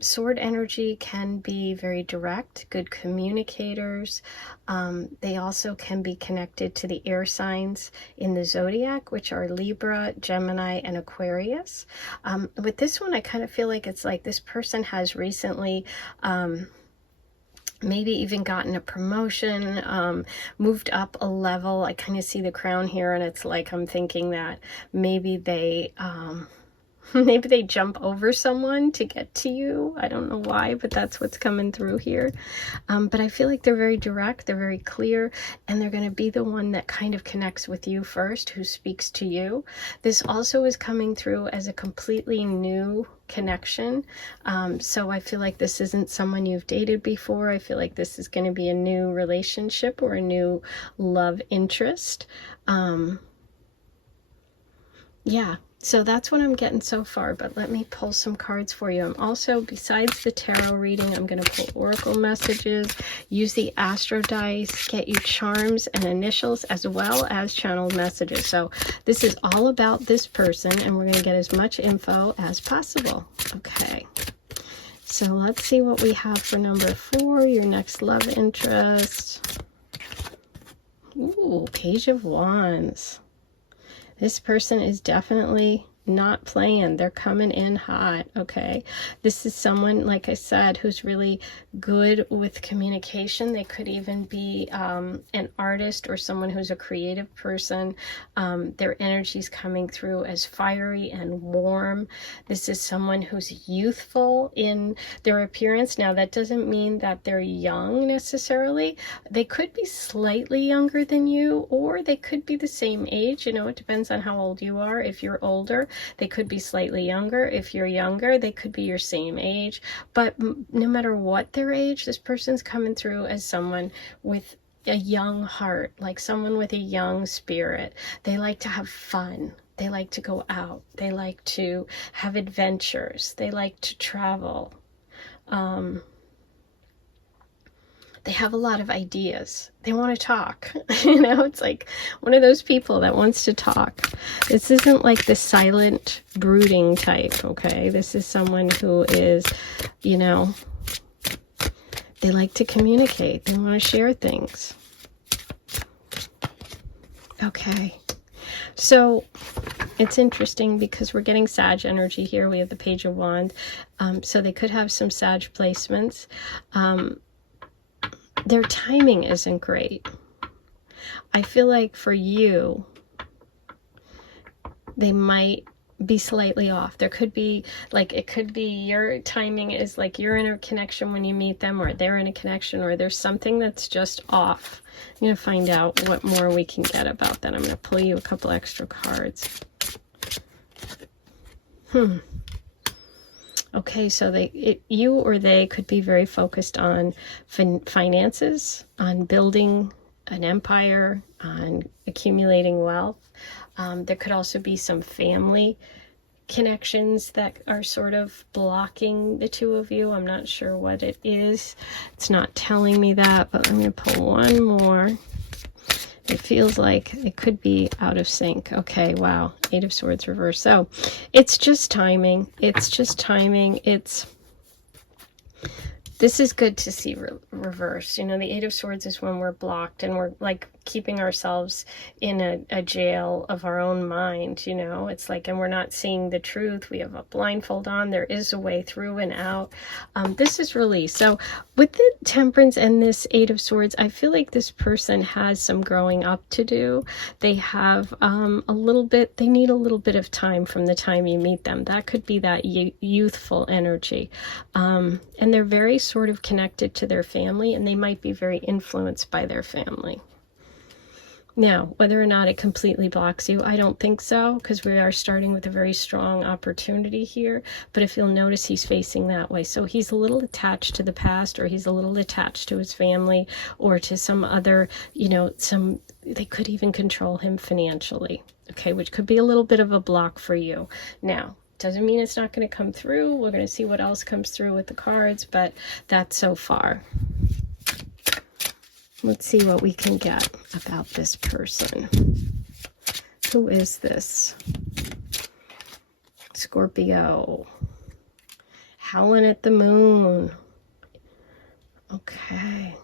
Sword energy can be very direct, good communicators. They also can be connected to the air signs in the Zodiac, which are Libra, Gemini, and Aquarius. With this one, I kind of feel like it's like this person has recently maybe even gotten a promotion, moved up a level. I kind of see the crown here, and it's like I'm thinking that maybe they maybe they jump over someone to get to you. I don't know why, but that's what's coming through here. But I feel like they're very direct, they're very clear, and they're going to be the one that kind of connects with you first, who speaks to you. This also is coming through as a completely new connection. So I feel like this isn't someone you've dated before. I feel like this is going to be a new relationship or a new love interest. Yeah. So that's what I'm getting so far, but let me pull some cards for you. I'm also, besides the tarot reading, I'm going to pull oracle messages, use the astro dice, get you charms and initials, as well as channeled messages. So this is all about this person, and we're going to get as much info as possible. Okay. So let's see what we have for number 4, your next love interest. Ooh, Page of Wands. This person is definitely not playing. They're coming in hot, okay? This is someone, like I said, who's really good with communication. They could even be an artist or someone who's a creative person. Their energy's coming through as fiery and warm. This is someone who's youthful in their appearance. Now, that doesn't mean that they're young necessarily. They could be slightly younger than you, or they could be the same age. You know, it depends on how old you are. If you're older, they could be slightly younger. If you're younger, they could be your same age. But no matter what their age, this person's coming through as someone with a young heart, like someone with a young spirit. They like to have fun. They like to go out. They like to have adventures. They like to travel. They have a lot of ideas. They want to talk. You know, it's like one of those people that wants to talk. This isn't like the silent, brooding type, okay? This is someone who is, you know, they like to communicate. They want to share things. Okay. So it's interesting because we're getting Sag energy here. We have the Page of Wands. So they could have some Sag placements. Their timing isn't great. I feel like for you, they might be slightly off. There could be, like, it could be your timing is like you're in a connection when you meet them, or they're in a connection, or there's something that's just off. I'm going to find out what more we can get about that. I'm going to pull you a couple extra cards. Okay, so you or they could be very focused on finances, on building an empire, on accumulating wealth. There could also be some family connections that are sort of blocking the two of you. I'm not sure what it is. It's not telling me that, but I'm going to pull one more. It feels like it could be out of sync. Okay, wow. 8 of Swords reverse. So it's just timing. It's just timing. This is good to see reverse. You know, the 8 of Swords is when we're blocked and we're like keeping ourselves in a jail of our own mind, you know. It's like, and we're not seeing the truth. We have a blindfold on. There is a way through and out. This is release. So with the Temperance and this 8 of Swords, I feel like this person has some growing up to do. They have they need a little bit of time from the time you meet them. That could be that youthful energy. And they're very sort of connected to their family, and they might be very influenced by their family. Now, whether or not it completely blocks you, I don't think so, because we are starting with a very strong opportunity here. But if you'll notice, he's facing that way. So he's a little attached to the past, or he's a little attached to his family, or to some other, you know, they could even control him financially, okay, which could be a little bit of a block for you. Now, doesn't mean it's not going to come through. We're going to see what else comes through with the cards, but that's so far. Let's see what we can get about this person. Who is this? Scorpio. Howling at the moon. Okay.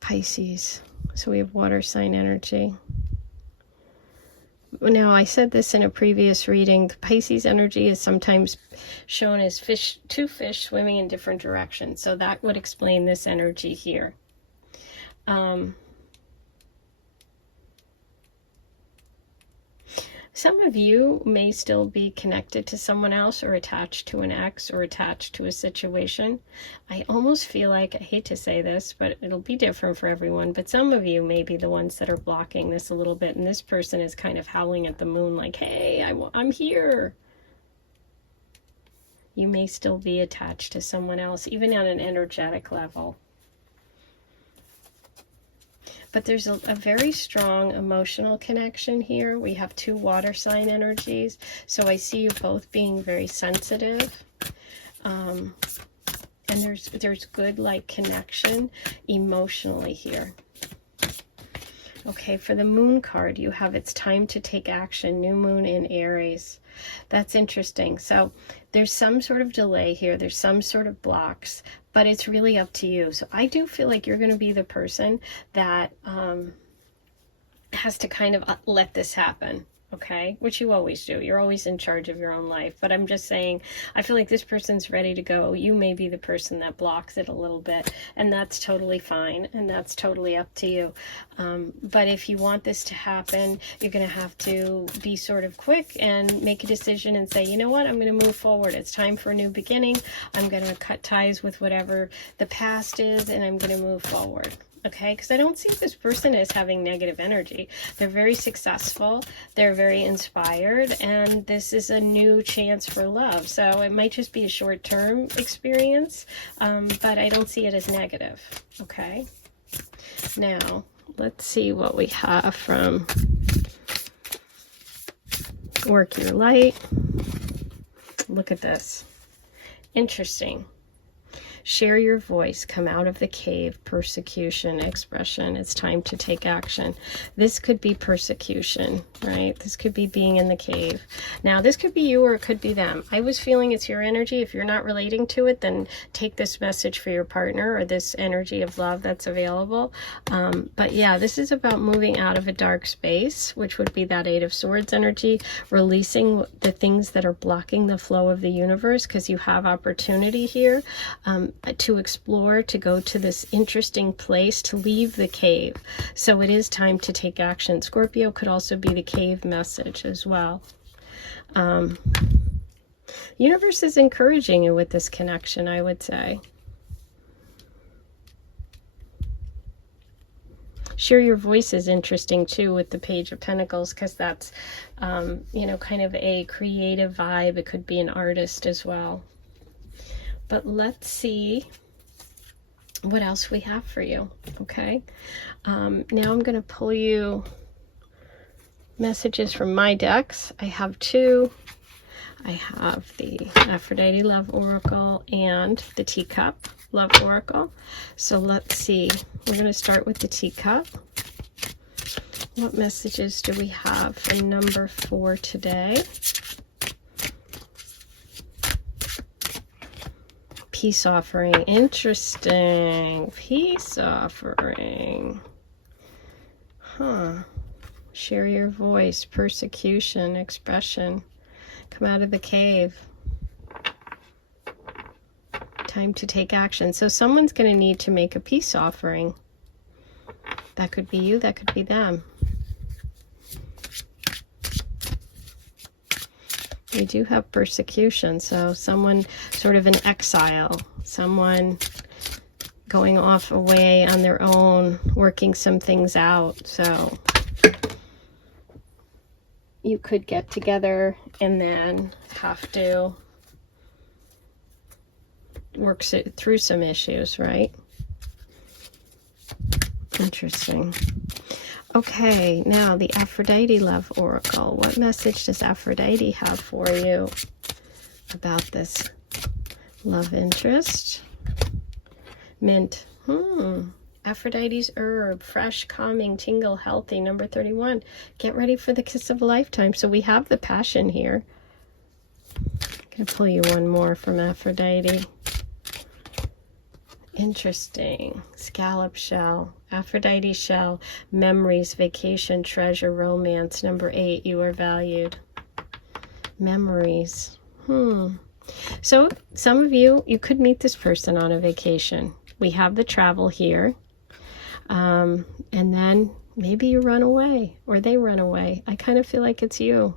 Pisces. So we have water sign energy. Now, I said this in a previous reading. The Pisces energy is sometimes shown as two fish swimming in different directions. So that would explain this energy here. Some of you may still be connected to someone else, or attached to an ex, or attached to a situation. I almost feel like, I hate to say this, but it'll be different for everyone, but some of you may be the ones that are blocking this a little bit, and this person is kind of howling at the moon like, hey, I'm here. You may still be attached to someone else, even on an energetic level. But there's a very strong emotional connection here. We have 2 water sign energies. So I see you both being very sensitive. And there's good, like, connection emotionally here. Okay, for the moon card, you have it's time to take action. New moon in Aries. That's interesting. So there's some sort of delay here. There's some sort of blocks, but it's really up to you. So I do feel like you're going to be the person that has to kind of let this happen. Okay, which you always do. You're always in charge of your own life. But I'm just saying, I feel like this person's ready to go. You may be the person that blocks it a little bit, and that's totally fine, and that's totally up to you. But if you want this to happen, you're going to have to be sort of quick and make a decision and say, you know what, I'm going to move forward. It's time for a new beginning. I'm going to cut ties with whatever the past is, and I'm going to move forward. Okay, because I don't see this person as having negative energy. They're very successful, they're very inspired, and this is a new chance for love. So it might just be a short-term experience, but I don't see it as negative. Okay, now let's see what we have from Work Your Light. Look at this. Interesting. Share your voice, come out of the cave, persecution, expression. It's time to take action. This could be persecution, right? This could be being in the cave. Now, this could be you or it could be them. I was feeling it's your energy. If you're not relating to it, then take this message for your partner or this energy of love that's available. But yeah, this is about moving out of a dark space, which would be that Eight of Swords energy, releasing the things that are blocking the flow of the universe, because you have opportunity here. To explore, to go to this interesting place, to leave the cave. So it is time to take action. Scorpio could also be the cave message as well. Universe is encouraging you with this connection, I would say. Share your voice is interesting too with the Page of Pentacles, because that's, you know, kind of a creative vibe. It could be an artist as well. But let's see what else we have for you, okay? Now I'm going to pull you messages from my decks. I have two. I have the Aphrodite Love Oracle and the Teacup Love Oracle. So let's see. We're going to start with the Teacup. What messages do we have for number 4 today? Peace offering. Interesting. Peace offering. Huh. Share your voice. Persecution. Expression. Come out of the cave. Time to take action. So someone's going to need to make a peace offering. That could be you. That could be them. We do have persecution, so someone sort of in exile, someone going off away on their own, working some things out. So you could get together and then have to work through some issues, right? Interesting. Okay, now the Aphrodite Love Oracle. What message does Aphrodite have for you about this love interest? Mint. Aphrodite's herb. Fresh, calming, tingle, healthy. Number 31. Get ready for the kiss of a lifetime. So we have the passion here. I'm going to pull you one more from Aphrodite. Interesting. Scallop shell. Aphrodite shell. Memories, vacation, treasure, romance. Number 8. You are valued. Memories. So some of you could meet this person on a vacation. We have the travel here. And then maybe you run away or they run away. I kind of feel like it's you.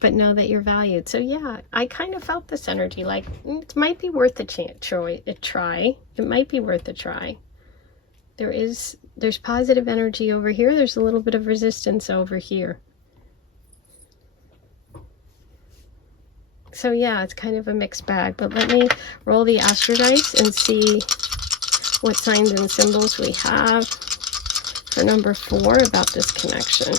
But know that you're valued. So yeah, I kind of felt this energy, like it might be worth a try. It might be worth a try. There's positive energy over here. There's a little bit of resistance over here. So yeah, it's kind of a mixed bag. But let me roll the astro dice and see what signs and symbols we have for number 4 about this connection.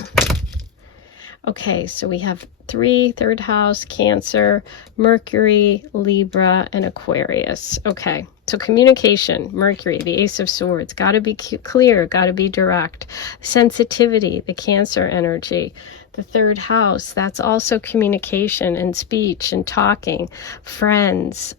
Okay, so we have 3, third house, Cancer, Mercury, Libra, and Aquarius. Okay, so communication, Mercury, the Ace of Swords, got to be clear, got to be direct. Sensitivity, the Cancer energy, The third house, that's also communication and speech and talking, friends.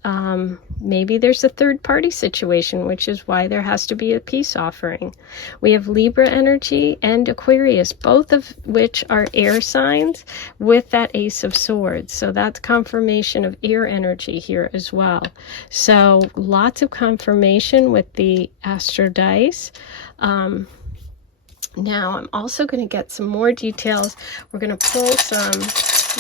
Maybe there's a third party situation, which is why there has to be a peace offering. We have Libra energy and Aquarius, both of which are air signs with that Ace of Swords. So that's confirmation of air energy here as well. So lots of confirmation with the APHRODITE. Now I'm also going to get some more details. We're going to pull some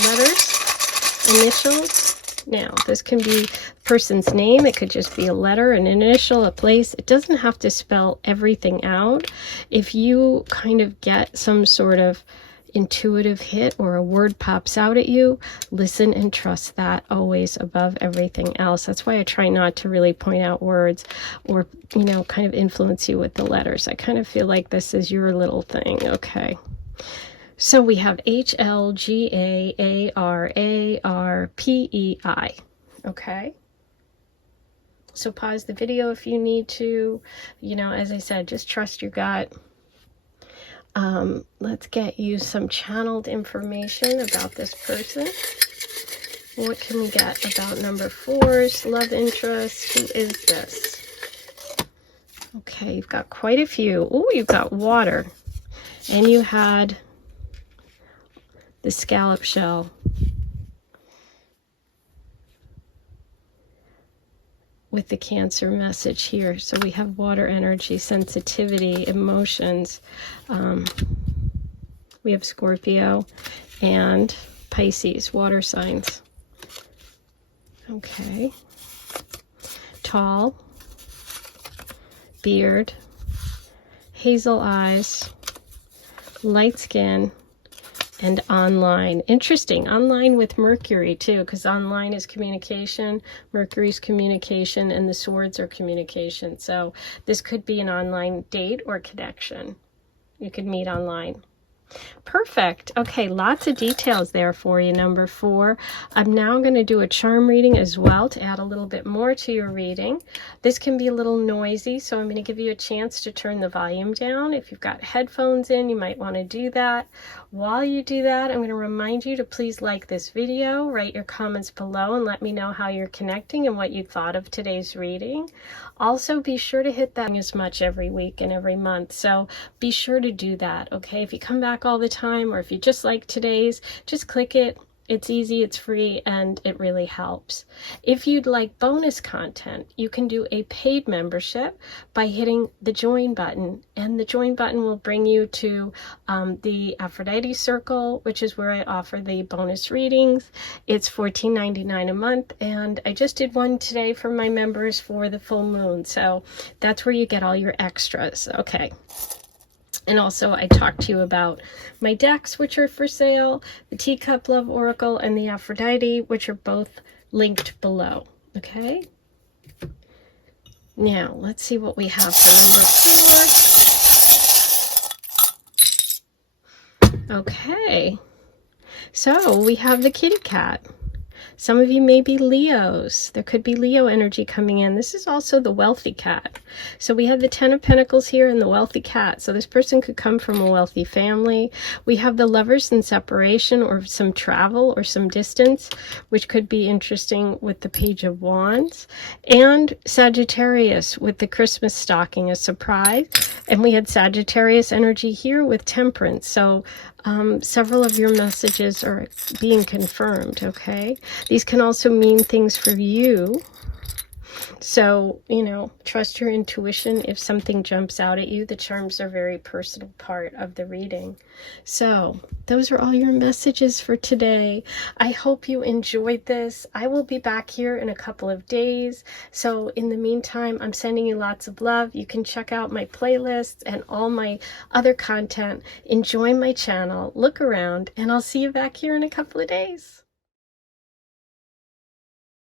letters, initials. Now this can be person's name. It could just be a letter, an initial, a place. It doesn't have to spell everything out. If you kind of get some sort of intuitive hit or a word pops out at you, listen and trust that always above everything else. That's why I try not to really point out words or, you know, kind of influence you with the letters. I kind of feel like this is your little thing. Okay. So we have HLGAARARPEI. Okay. So pause the video if you need to. You know, as I said, just trust your gut. Let's get you some channeled information about this person. What can we get about number 4's love interest? Who is this? Okay, you've got quite a few. Oh, you've got water. And you had the scallop shell. With the Cancer message here. So we have water energy, sensitivity, emotions. We have Scorpio and Pisces, water signs. Okay. Tall, beard, hazel eyes, light skin, and online. Interesting. Online with Mercury too, because online is communication, Mercury's communication, and the swords are communication. So this could be an online date or connection. You could meet online. Perfect. Okay, lots of details there for you, number 4. I'm now going to do a charm reading as well to add a little bit more to your reading. This can be a little noisy, so I'm going to give you a chance to turn the volume down. If you've got headphones in, you might want to do that. While you do that, I'm going to remind you to please like this video, write your comments below, and let me know how you're connecting and what you thought of today's reading. Also, be sure to hit that as much every week and every month, so be sure to do that, okay? If you come back all the time, or if you just like today's, just click it. It's easy, it's free, and it really helps. If you'd like bonus content, you can do a paid membership by hitting the join button, and the join button will bring you to the Aphrodite Circle, which is where I offer the bonus readings. It's $14.99 a month, and I just did one today for my members for the full moon, so that's where you get all your extras. Okay. And also I talked to you about my decks, which are for sale, the Teacup Love Oracle and the Aphrodite, which are both linked below. Okay. Now, let's see what we have for number 4. Okay. So we have the kitty cat. Some of you may be Leos. There could be Leo energy coming in. This is also the wealthy cat. So we have the 10 of Pentacles here and the wealthy cat. So this person could come from a wealthy family. We have the lovers in separation or some travel or some distance, which could be interesting with the Page of Wands. And Sagittarius with the Christmas stocking, a surprise. And we had Sagittarius energy here with Temperance. So several of your messages are being confirmed, okay? These can also mean things for you. So, you know, trust your intuition. If something jumps out at you, the charms are a very personal part of the reading. So, those are all your messages for today. I hope you enjoyed this. I will be back here in a couple of days. So, in the meantime, I'm sending you lots of love. You can check out my playlists and all my other content. Enjoy my channel. Look around, and I'll see you back here in a couple of days.